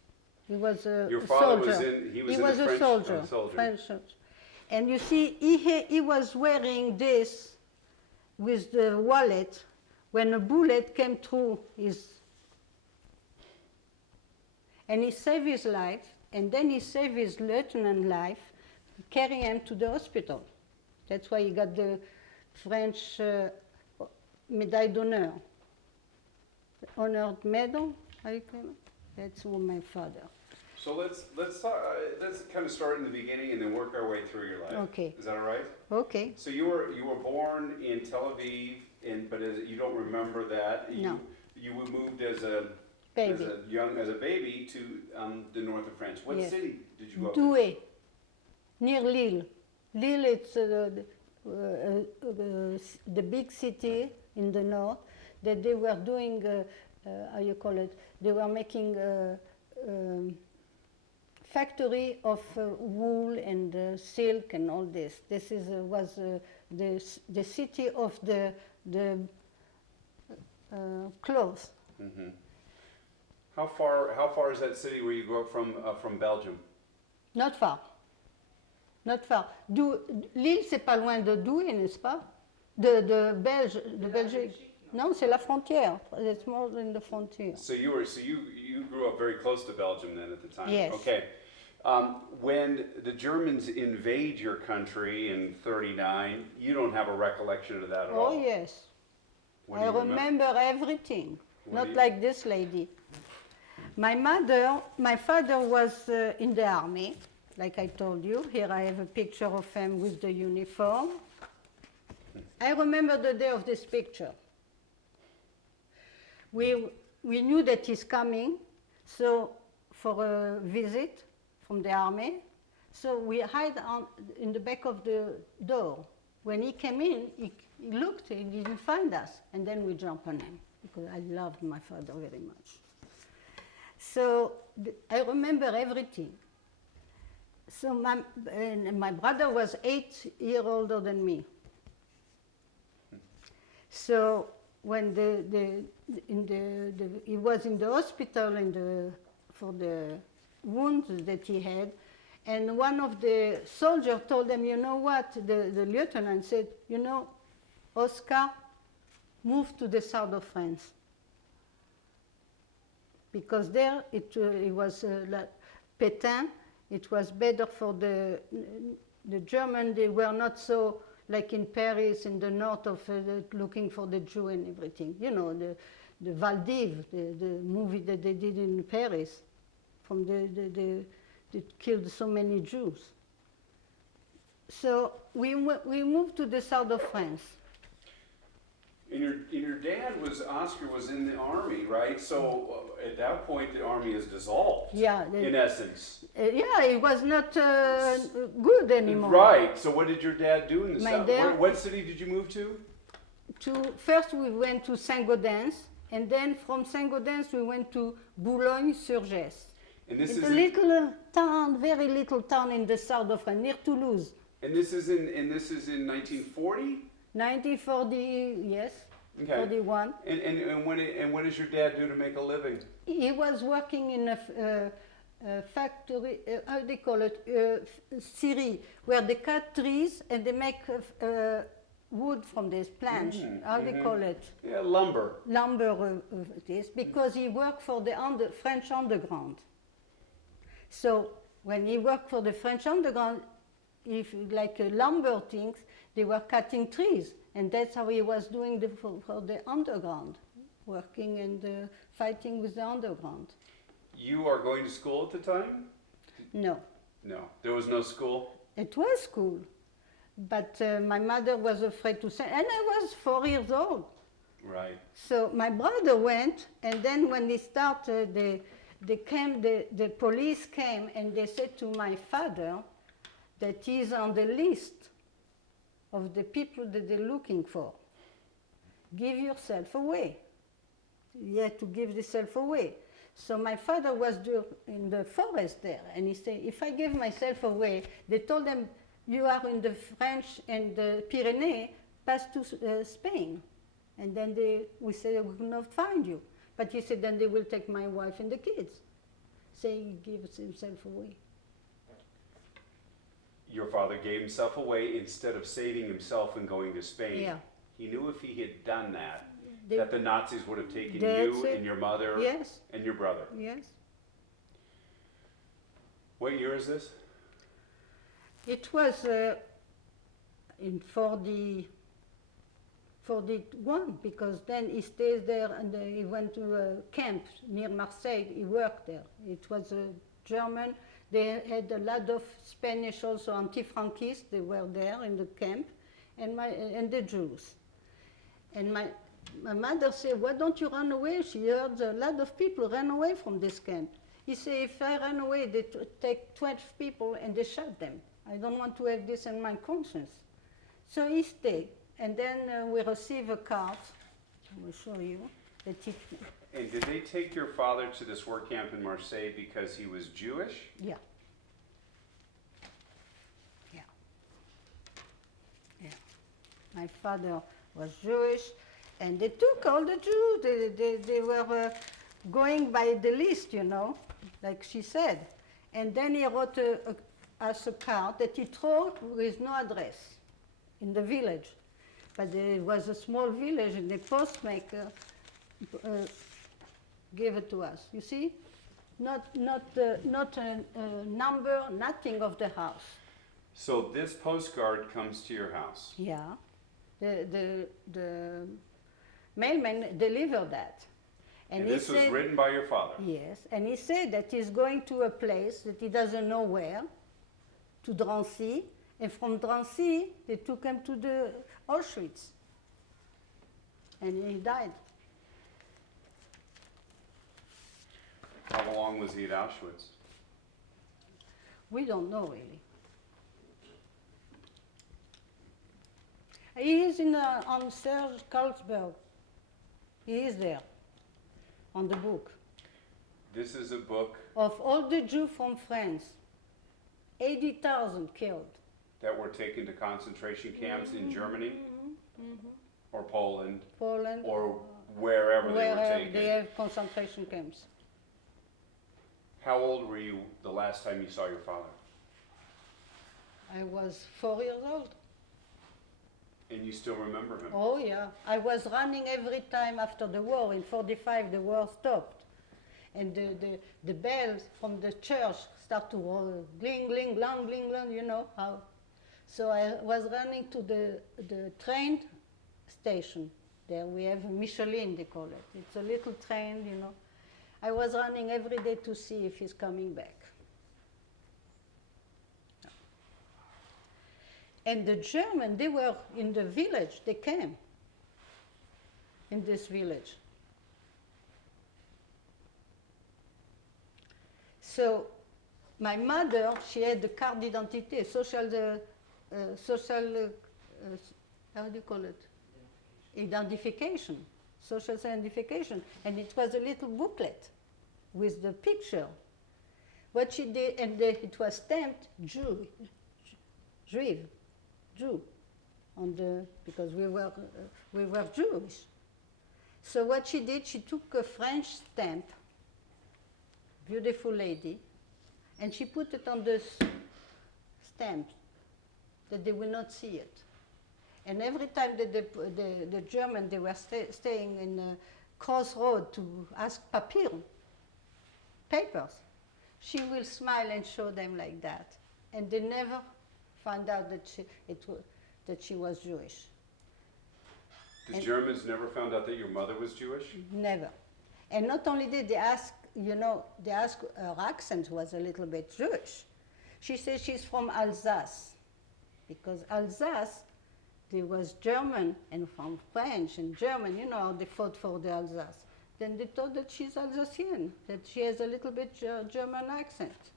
He was a Your father soldier. was a soldier. French soldier. And you see, he was wearing this with the wallet when a bullet came through his, and he saved his life, and then he saved his lieutenant's life, carrying him to the hospital. That's why he got the French Médaille d'honneur. Honored medal, how you call it? That's my father. So let's kind of start in the beginning and then work our way through your life. Okay. Is that all right? Okay. So you were born in Tel Aviv, but you don't remember that. No. You moved as a Baby. as a baby to the north of France. What Yes. city did you go to? Douai, near Lille. Lille, it's the big city in the north that they were doing, how you call it, they were making factory of wool and silk and all this. This was the city of the clothes. Mm-hmm. How far is that city where you grew up from Belgium? Not far. Not far. Lille, c'est pas loin de Douai, n'est-ce pas? De Belgique. No, c'est la frontière. It's more than the frontier. So you grew up very close to Belgium then at the time. Yes. Okay. When the Germans invade your country in '39, you don't have a recollection of that at all. Oh yes. What do I you remember everything. What Not do you- like this lady. My father was in the army, like I told you. Here I have a picture of him with the uniform. I remember the day of this picture. We knew that he's coming, so for a visit from the army. So we hid in the back of the door. When he came in, he looked, he didn't find us, and then we jumped on him because I loved my father very much. So I remember everything. So my brother was 8 years older than me. So when he was in the hospital for the wounds that he had, and one of the soldiers told him, you know what, the lieutenant said, you know, Oscar, move to the south of France. Because there it was like Pétain, it was better for the German, they were not so like in Paris, in the north of looking for the Jew and everything. You know, the Valdiv, the movie that they did in Paris, from they killed so many Jews. So we moved to the south of France. And your dad Oscar was in the army, right? So at that point, the army is dissolved. Yeah. In essence. Yeah, it was not good anymore. Right. So what did your dad do in the south? Dad, what city did you move to? First we went to Saint-Gaudens, and then from Saint-Gaudens we went to Boulogne-sur-Gesse. And this it's is a little town, very little town in the south of France, near Toulouse. And this is in 1940. 1940, yes, Okay. 41. And what does your dad do to make a living? He was working in a factory, how do they call it, scierie, where they cut trees and they make wood from this planche. How do they call it? Yeah, lumber. Lumber it is, because he worked for the French underground. So when he worked for the French underground, if like lumber things, they were cutting trees, and that's how he was doing for the underground, working and fighting with the underground. You are going to school at the time? No. No, there was no school? It was school, but my mother was afraid to send, and I was 4 years old. Right. So my brother went, and then when he started, the police came and they said to my father that he's on the list of the people that they're looking for. Give yourself away. You have to give yourself away. So my father was in the forest there, and he said, if I give myself away, they told him, you are in the French and the Pyrenees, pass to Spain. And then we said, we will not find you. But he said, then they will take my wife and the kids. So he gives himself away. Your father gave himself away instead of saving himself and going to Spain. Yeah. He knew if he had done that, that the Nazis would have taken That's you it. and your mother Yes. and your brother. Yes. What year is this? It was in 41, because then he stays there and he went to a camp near Marseille. He worked there. It was a German. They had a lot of Spanish also, anti-Frankists. They were there in the camp, and the Jews. And my mother said, why don't you run away? She heard a lot of people ran away from this camp. He said, if I run away, they take 12 people and they shot them. I don't want to have this in my conscience. So he stayed. And then we received a card, I will show you, that he... And did they take your father to this work camp in Marseille because he was Jewish? Yeah. Yeah. Yeah. My father was Jewish, and they took all the Jews. They were going by the list, you know, like she said. And then he wrote us a card that he threw with no address in the village. But it was a small village, and the postmaker gave it to us. You see, not a number, nothing of the house. So this postcard comes to your house. Yeah, the mailman delivered that, And he this was said, written by your father. yes, and he said that he's going to a place that he doesn't know where, to Drancy, and from Drancy they took him to the Auschwitz, and he died. How long was he at Auschwitz? We don't know really. He is on Serge Karlsberg. He is there, on the book. This is a book of all the Jews from France. 80,000 killed. that were taken to concentration camps in Germany or Poland Poland, or wherever they were where taken. they have concentration camps. How old were you the last time you saw your father? I was 4 years old. And you still remember him? Oh yeah, I was running every time after the war. In 45 the war stopped. And the bells from the church start to roll, gling, gling, glang, gling, glang, you know how. So I was running to the train station. There we have Michelin, they call it. It's a little train, you know. I was running every day to see if he's coming back. And the German, they were in the village, they came in this village. So my mother, she had the carte d'identité, how do you call it? Identification, social identification. And it was a little booklet with the picture. What she did, and it was stamped Jew, on the, because we were Jewish. So what she did, she took a French stamp, beautiful lady, and she put it on the stamp that they will not see it. And every time that the German, they were staying in a crossroad to ask papers, she will smile and show them like that. And they never found out that she was Jewish. The Germans never found out that your mother was Jewish? Never. And not only did they ask, you know, they asked, her accent was a little bit Jewish. She said she's from Alsace, because Alsace, there was German and from French and German, you know, they fought for the Alsace. Then they thought that she's Alsatian, that she has a little bit German accent.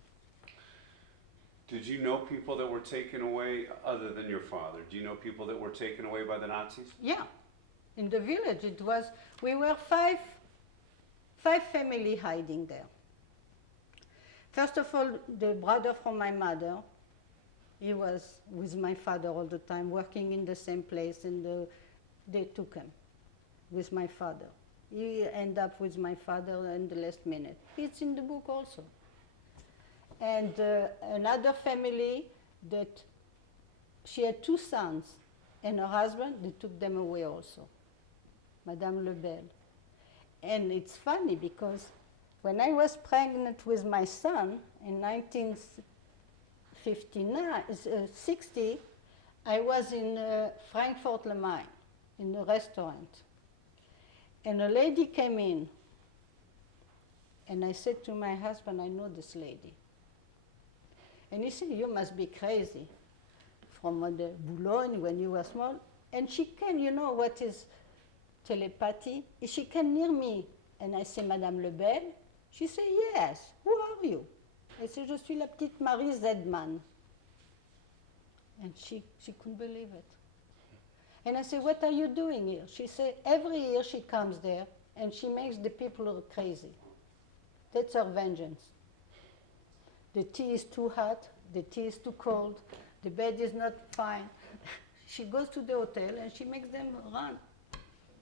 Did you know people that were taken away other than your father? Do you know people that were taken away by the Nazis? Yeah, in the village it was, we were five family hiding there. First of all, the brother from my mother, he was with my father all the time, working in the same place, and they took him with my father. He ended up with my father in the last minute. It's in the book also. And another family that she had 2 sons and her husband, they took them away also, Madame Lebel. And it's funny because when I was pregnant with my son in 1960, I was in Frankfurt am Main in a restaurant. And a lady came in. And I said to my husband, I know this lady. And he said, you must be crazy. From the Boulogne when you were small. And she came, you know what is telepathy? She came near me. And I said, Madame Lebel? She said, yes. Who are you? I said, je suis la petite Marie Zedman. And she couldn't believe it. And I said, what are you doing here? She said, every year she comes there and she makes the people crazy. That's her vengeance. The tea is too hot, the tea is too cold, the bed is not fine. She goes to the hotel and she makes them run.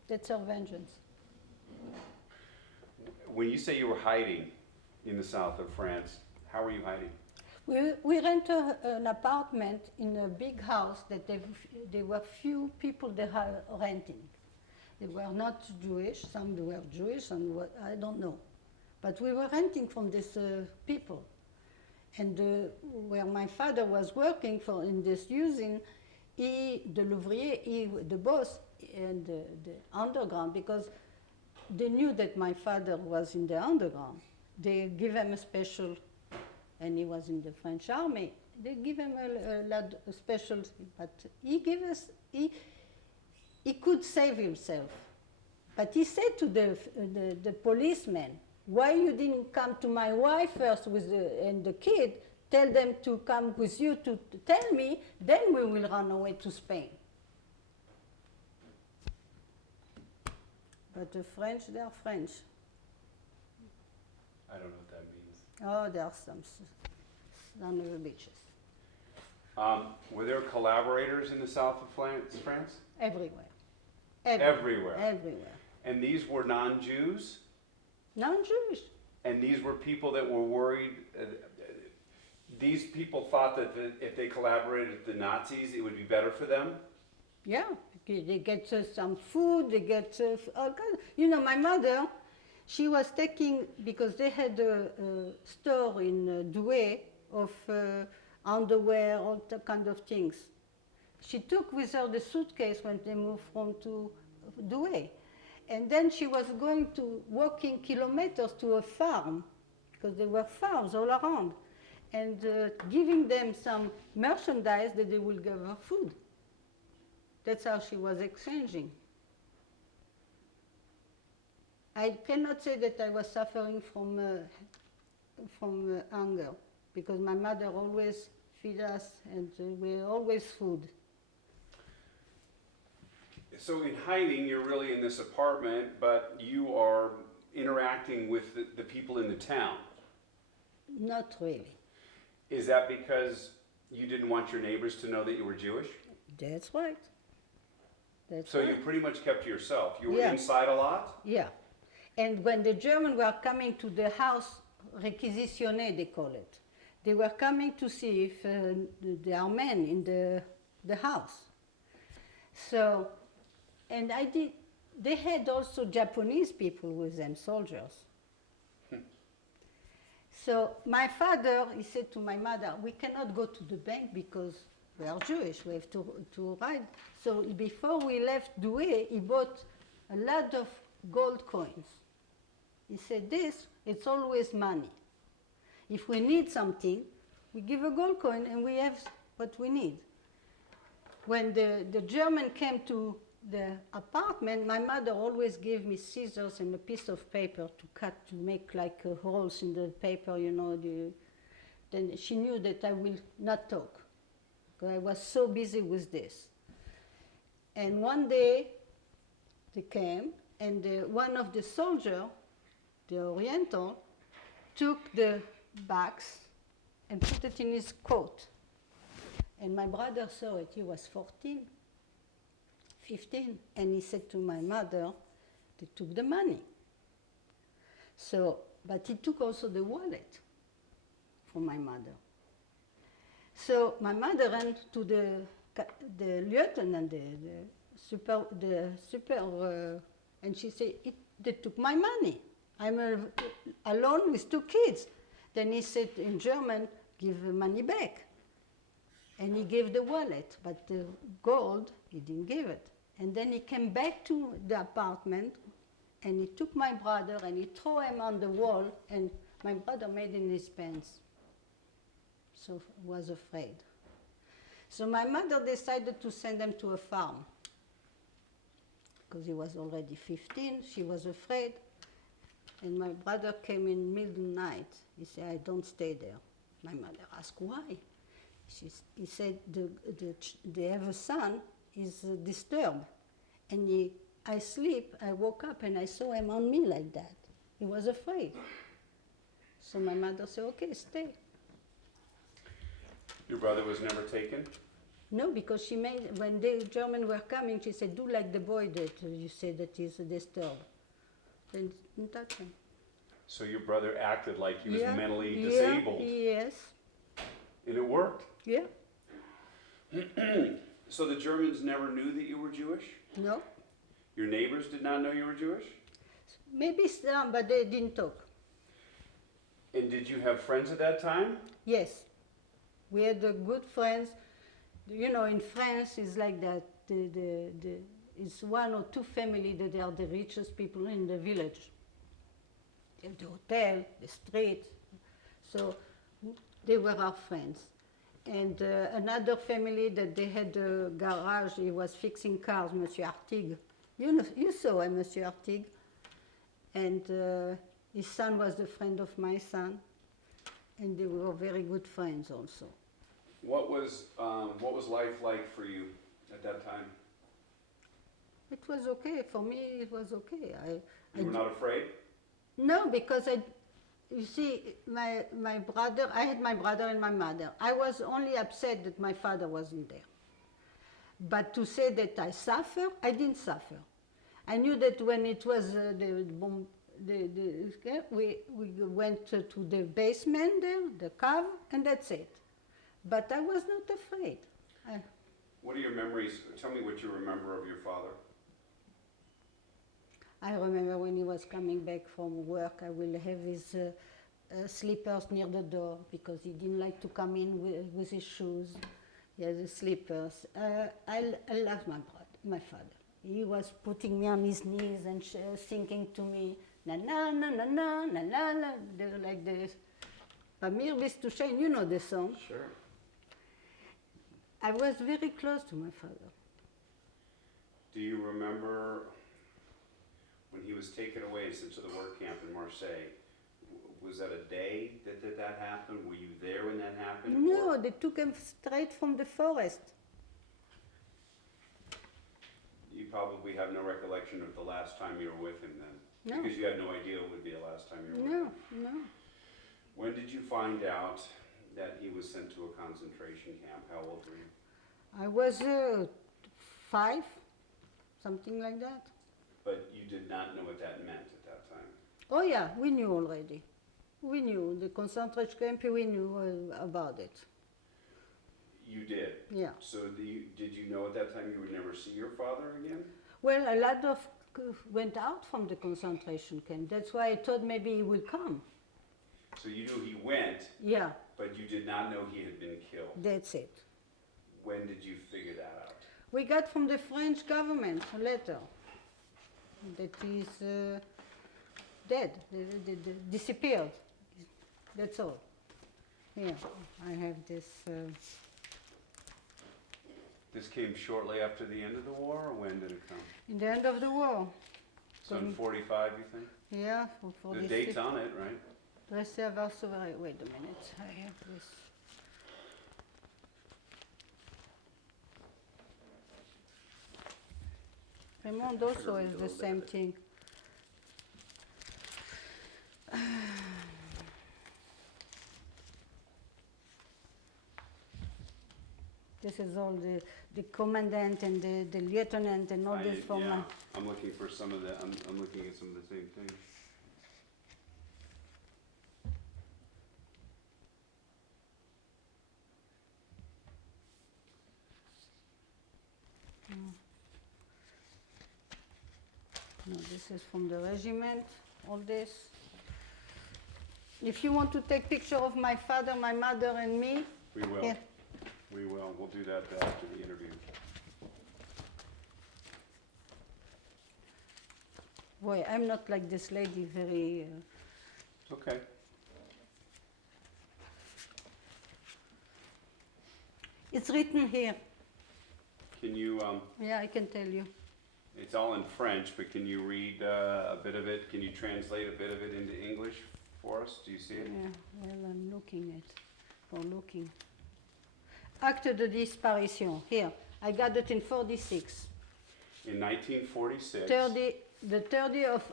That's her vengeance. When you say you were hiding in the south of France, how were you hiding? We rent an apartment in a big house that there were few people that are renting. They were not Jewish, some were Jewish, some were, I don't know. But we were renting from these people. And where my father was working for in this usine, the l'ouvrier, the boss, and the underground, because they knew that my father was in the underground. They give him a special, and he was in the French army. They give him a special, but he could save himself. But he said to the policeman, why you didn't come to my wife first and the kid, tell them to come with you to tell me, then we will run away to Spain. But the French, they are French. I don't know what that means. Oh, there are some of the beaches. Were there collaborators in the south of France? Everywhere. Everywhere. Everywhere. And these were non-Jews? Non-Jewish. And these were people that were worried. These people thought that if they collaborated with the Nazis, it would be better for them. Yeah, they get some food, they get all kinds. You know, my mother, she was taking, because they had a store in Douai of underwear, all that kind of things. She took with her the suitcase when they moved from to Douai. And then she was going to walking kilometers to a farm, because there were farms all around, and giving them some merchandise that they will give her food. That's how she was exchanging. I cannot say that I was suffering from hunger, because my mother always feed us, and we always food. So in hiding, you're really in this apartment, but you are interacting with the people in the town. Not really. Is that because you didn't want your neighbors to know that you were Jewish? That's right. That's So right. you pretty much kept to yourself. You were Yeah. inside a lot? Yeah. And when the Germans were coming to the house, réquisitionné, they call it, they were coming to see if there are men in the house. So, and they had also Japanese people with them, soldiers. So my father, he said to my mother, we cannot go to the bank because we are Jewish, we have to ride. So before we left Douai, he bought a lot of gold coins. He said, it's always money. If we need something, we give a gold coin and we have what we need. When the German came to the apartment, my mother always gave me scissors and a piece of paper to cut, to make like holes in the paper, you know. Then she knew that I will not talk, because I was so busy with this. And one day, they came, and one of the soldiers, the Oriental, took the bags and put it in his coat. And my brother saw it. He was 14, 15, and he said to my mother, they took the money. So, but he took also the wallet from my mother. So my mother ran to the lieutenant, the super, and she said, they took my money. I'm alone with 2 kids. Then he said in German, give the money back. And he gave the wallet, but the gold, he didn't give it. And then he came back to the apartment, and he took my brother and he threw him on the wall, and my brother made in his pants. So was afraid. So my mother decided to send him to a farm, because he was already 15, she was afraid. And my brother came in middle night. He said, I don't stay there. My mother asked, why? He said, they have a son, he's disturbed. And I sleep, I woke up and I saw him on me like that. He was afraid. So my mother said, okay, stay. Your brother was never taken? No, because when the Germans were coming, she said, do like the boy that you said that he's disturbed. Then didn't touch him. So your brother acted like he was Yeah, mentally yeah, disabled? Yes. And it worked? Yeah. So the Germans never knew that you were Jewish? No. Your neighbors did not know you were Jewish? Maybe some, but they didn't talk. And did you have friends at that time? Yes. We had good friends. You know, in France, it's like that. It's 1 or 2 families that are the richest people in the village. They have the hotel, the street. So they were our friends. And another family that they had a garage, he was fixing cars, Monsieur Artigue. You saw him, Monsieur Artigue. And his son was a friend of my son. And they were very good friends also. What was life like for you at that time? It was okay. For me, it was okay. You were not afraid? No, because you see, my brother, I had my brother and my mother. I was only upset that my father wasn't there. But to say that I suffer, I didn't suffer. I knew that when it was the bomb, we went to the basement there, the cave, and that's it. But I was not afraid. What are your memories? Tell me what you remember of your father. I remember when he was coming back from work, I will have his slippers near the door because he didn't like to come in with his shoes. He had his slippers. I love my father. He was putting me on his knees and singing to me, na na na na na na na na, like this. Pamir bis to shine, you know the song. Sure. I was very close to my father. Do you remember when he was taken away sent to the work camp in Marseille? Was that a day that that happened? Were you there when that happened? No, Or- they took him straight from the forest. You probably have no recollection of the last time you were with him then? No. Because you had no idea it would be the last time you were with him. No. When did you find out that he was sent to a concentration camp? How old were you? I was 5, something like that. But you did not know what that meant at that time. Oh yeah, we knew already. We knew the concentration camp. We knew about it. You did? Yeah. So did you know at that time you would never see your father again? Well, a lot of went out from the concentration camp. That's why I thought maybe he would come. So you knew he went, Yeah, but you did not know he had been killed. that's it. When did you figure that out? We got from the French government a letter that he's dead, disappeared. That's all. Here, I have this. This came shortly after the end of the war, or when did it come? In the end of the war. So in 45, you think? Yeah, for The this. date's on it, right? Réservoir souverain. Wait a minute, I have this. Raymond also is the same thing. This is all the commandant and the lieutenant and all this from Yeah, I'm looking for some of the, I'm looking at some of the same things. No, this is from the regiment, all this. If you want to take picture of my father, my mother and me, We will. here. We will. We'll do that after the interview. Boy, I'm not like this lady, very... Okay. It's written here. Can you, Yeah, I can tell you. it's all in French, but can you read a bit of it? Can you translate a bit of it into English for us? Do you see it? Yeah, well, I'm looking at, for looking. Acte de disparition, here. I got it in 46. In 1946. The 30th of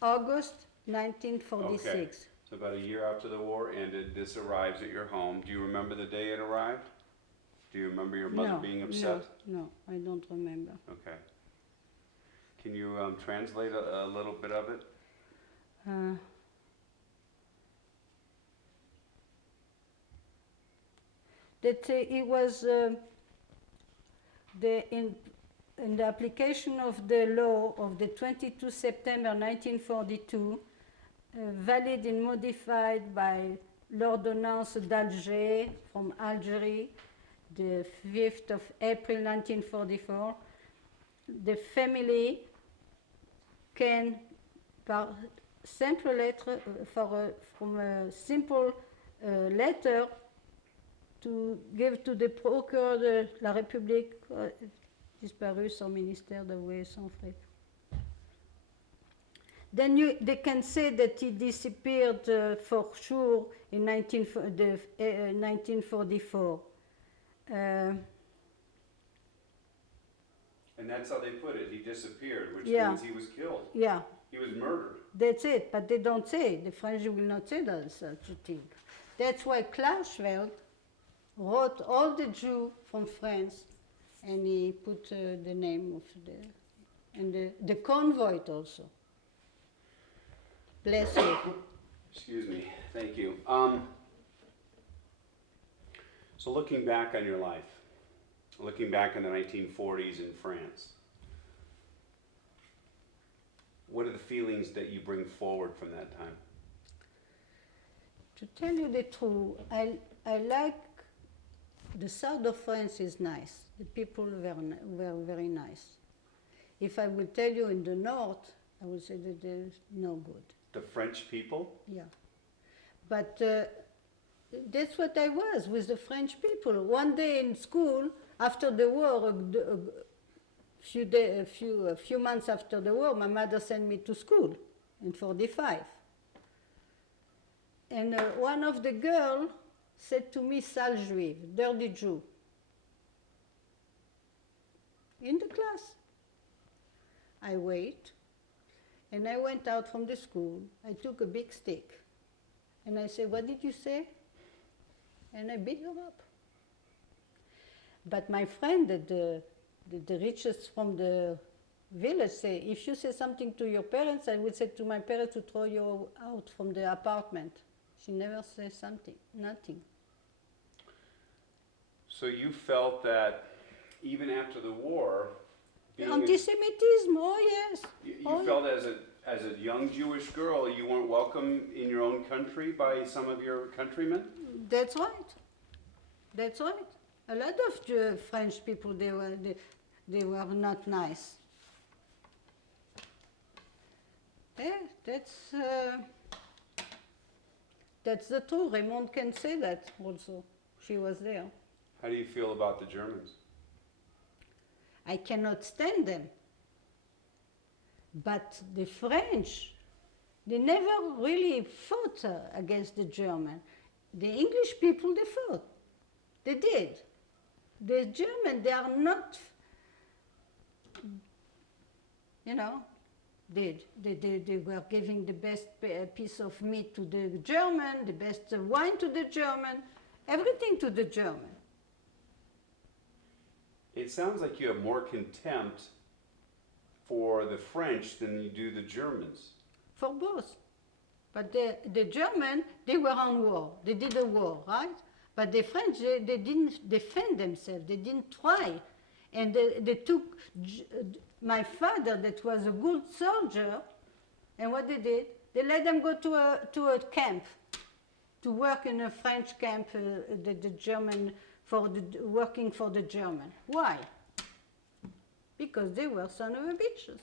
August, 1946. Okay. So about a year after the war ended, this arrives at your home. Do you remember the day it arrived? Do you remember your mother being upset? No, I don't remember. Okay. Can you translate a little bit of it? That it was in the application of the law of the 22 September 1942, valid and modified by l'ordonnance d'Alger from Algeria, the 5th of April 1944, the family can, par simple lettre, from a simple letter, to give to the procureur de la République disparu sans ministère d'avoué sans frais. Then they can say that he disappeared for sure in 1944. And that's how they put it. He disappeared, which Yeah. means he was killed. Yeah, He was murdered. That's it, but they don't say it. The French will not say that such a thing. That's why Klarsfeld wrote all the Jews from France, and he put the name of the convoy also. Bless you. Excuse me. Thank you. So looking back on your life, looking back in the 1940s in France, what are the feelings that you bring forward from that time? To tell you the truth, I like the south of France is nice. The people were very nice. If I will tell you in the north, I would say that they're no good. The French people? Yeah. But that's what I was with the French people. One day in school, after the war, a few months after the war, my mother sent me to school in 45. And one of the girls said to me, sale juive, dirty Jew, in the class. I wait, and I went out from the school. I took a big stick, and I said, what did you say? And I beat her up. But my friend, the richest from the village, say, if you say something to your parents, I would say to my parents to throw you out from the apartment. She never says something, nothing. So you felt that even after the war, Anti-Semitism, oh yes. you felt as a young Jewish girl, you weren't welcome in your own country by some of your countrymen? That's right. That's right. A lot of French people, they were not nice. Yeah, that's the truth. Raymond can say that also. She was there. How do you feel about the Germans? I cannot stand them. But the French, they never really fought against the German. The English people, they fought. They did. The German, they are not, did. They were giving the best piece of meat to the German, the best wine to the German, everything to the German. It sounds like you have more contempt for the French than you do the Germans. For both. But the German, they were on war. They did a war, right? But the French, they didn't defend themselves. They didn't try. And they took my father, that was a good soldier, and what they did, they let them go to a camp, to work in a French camp, the German, working for the German. Why? Because they were son of a bitches.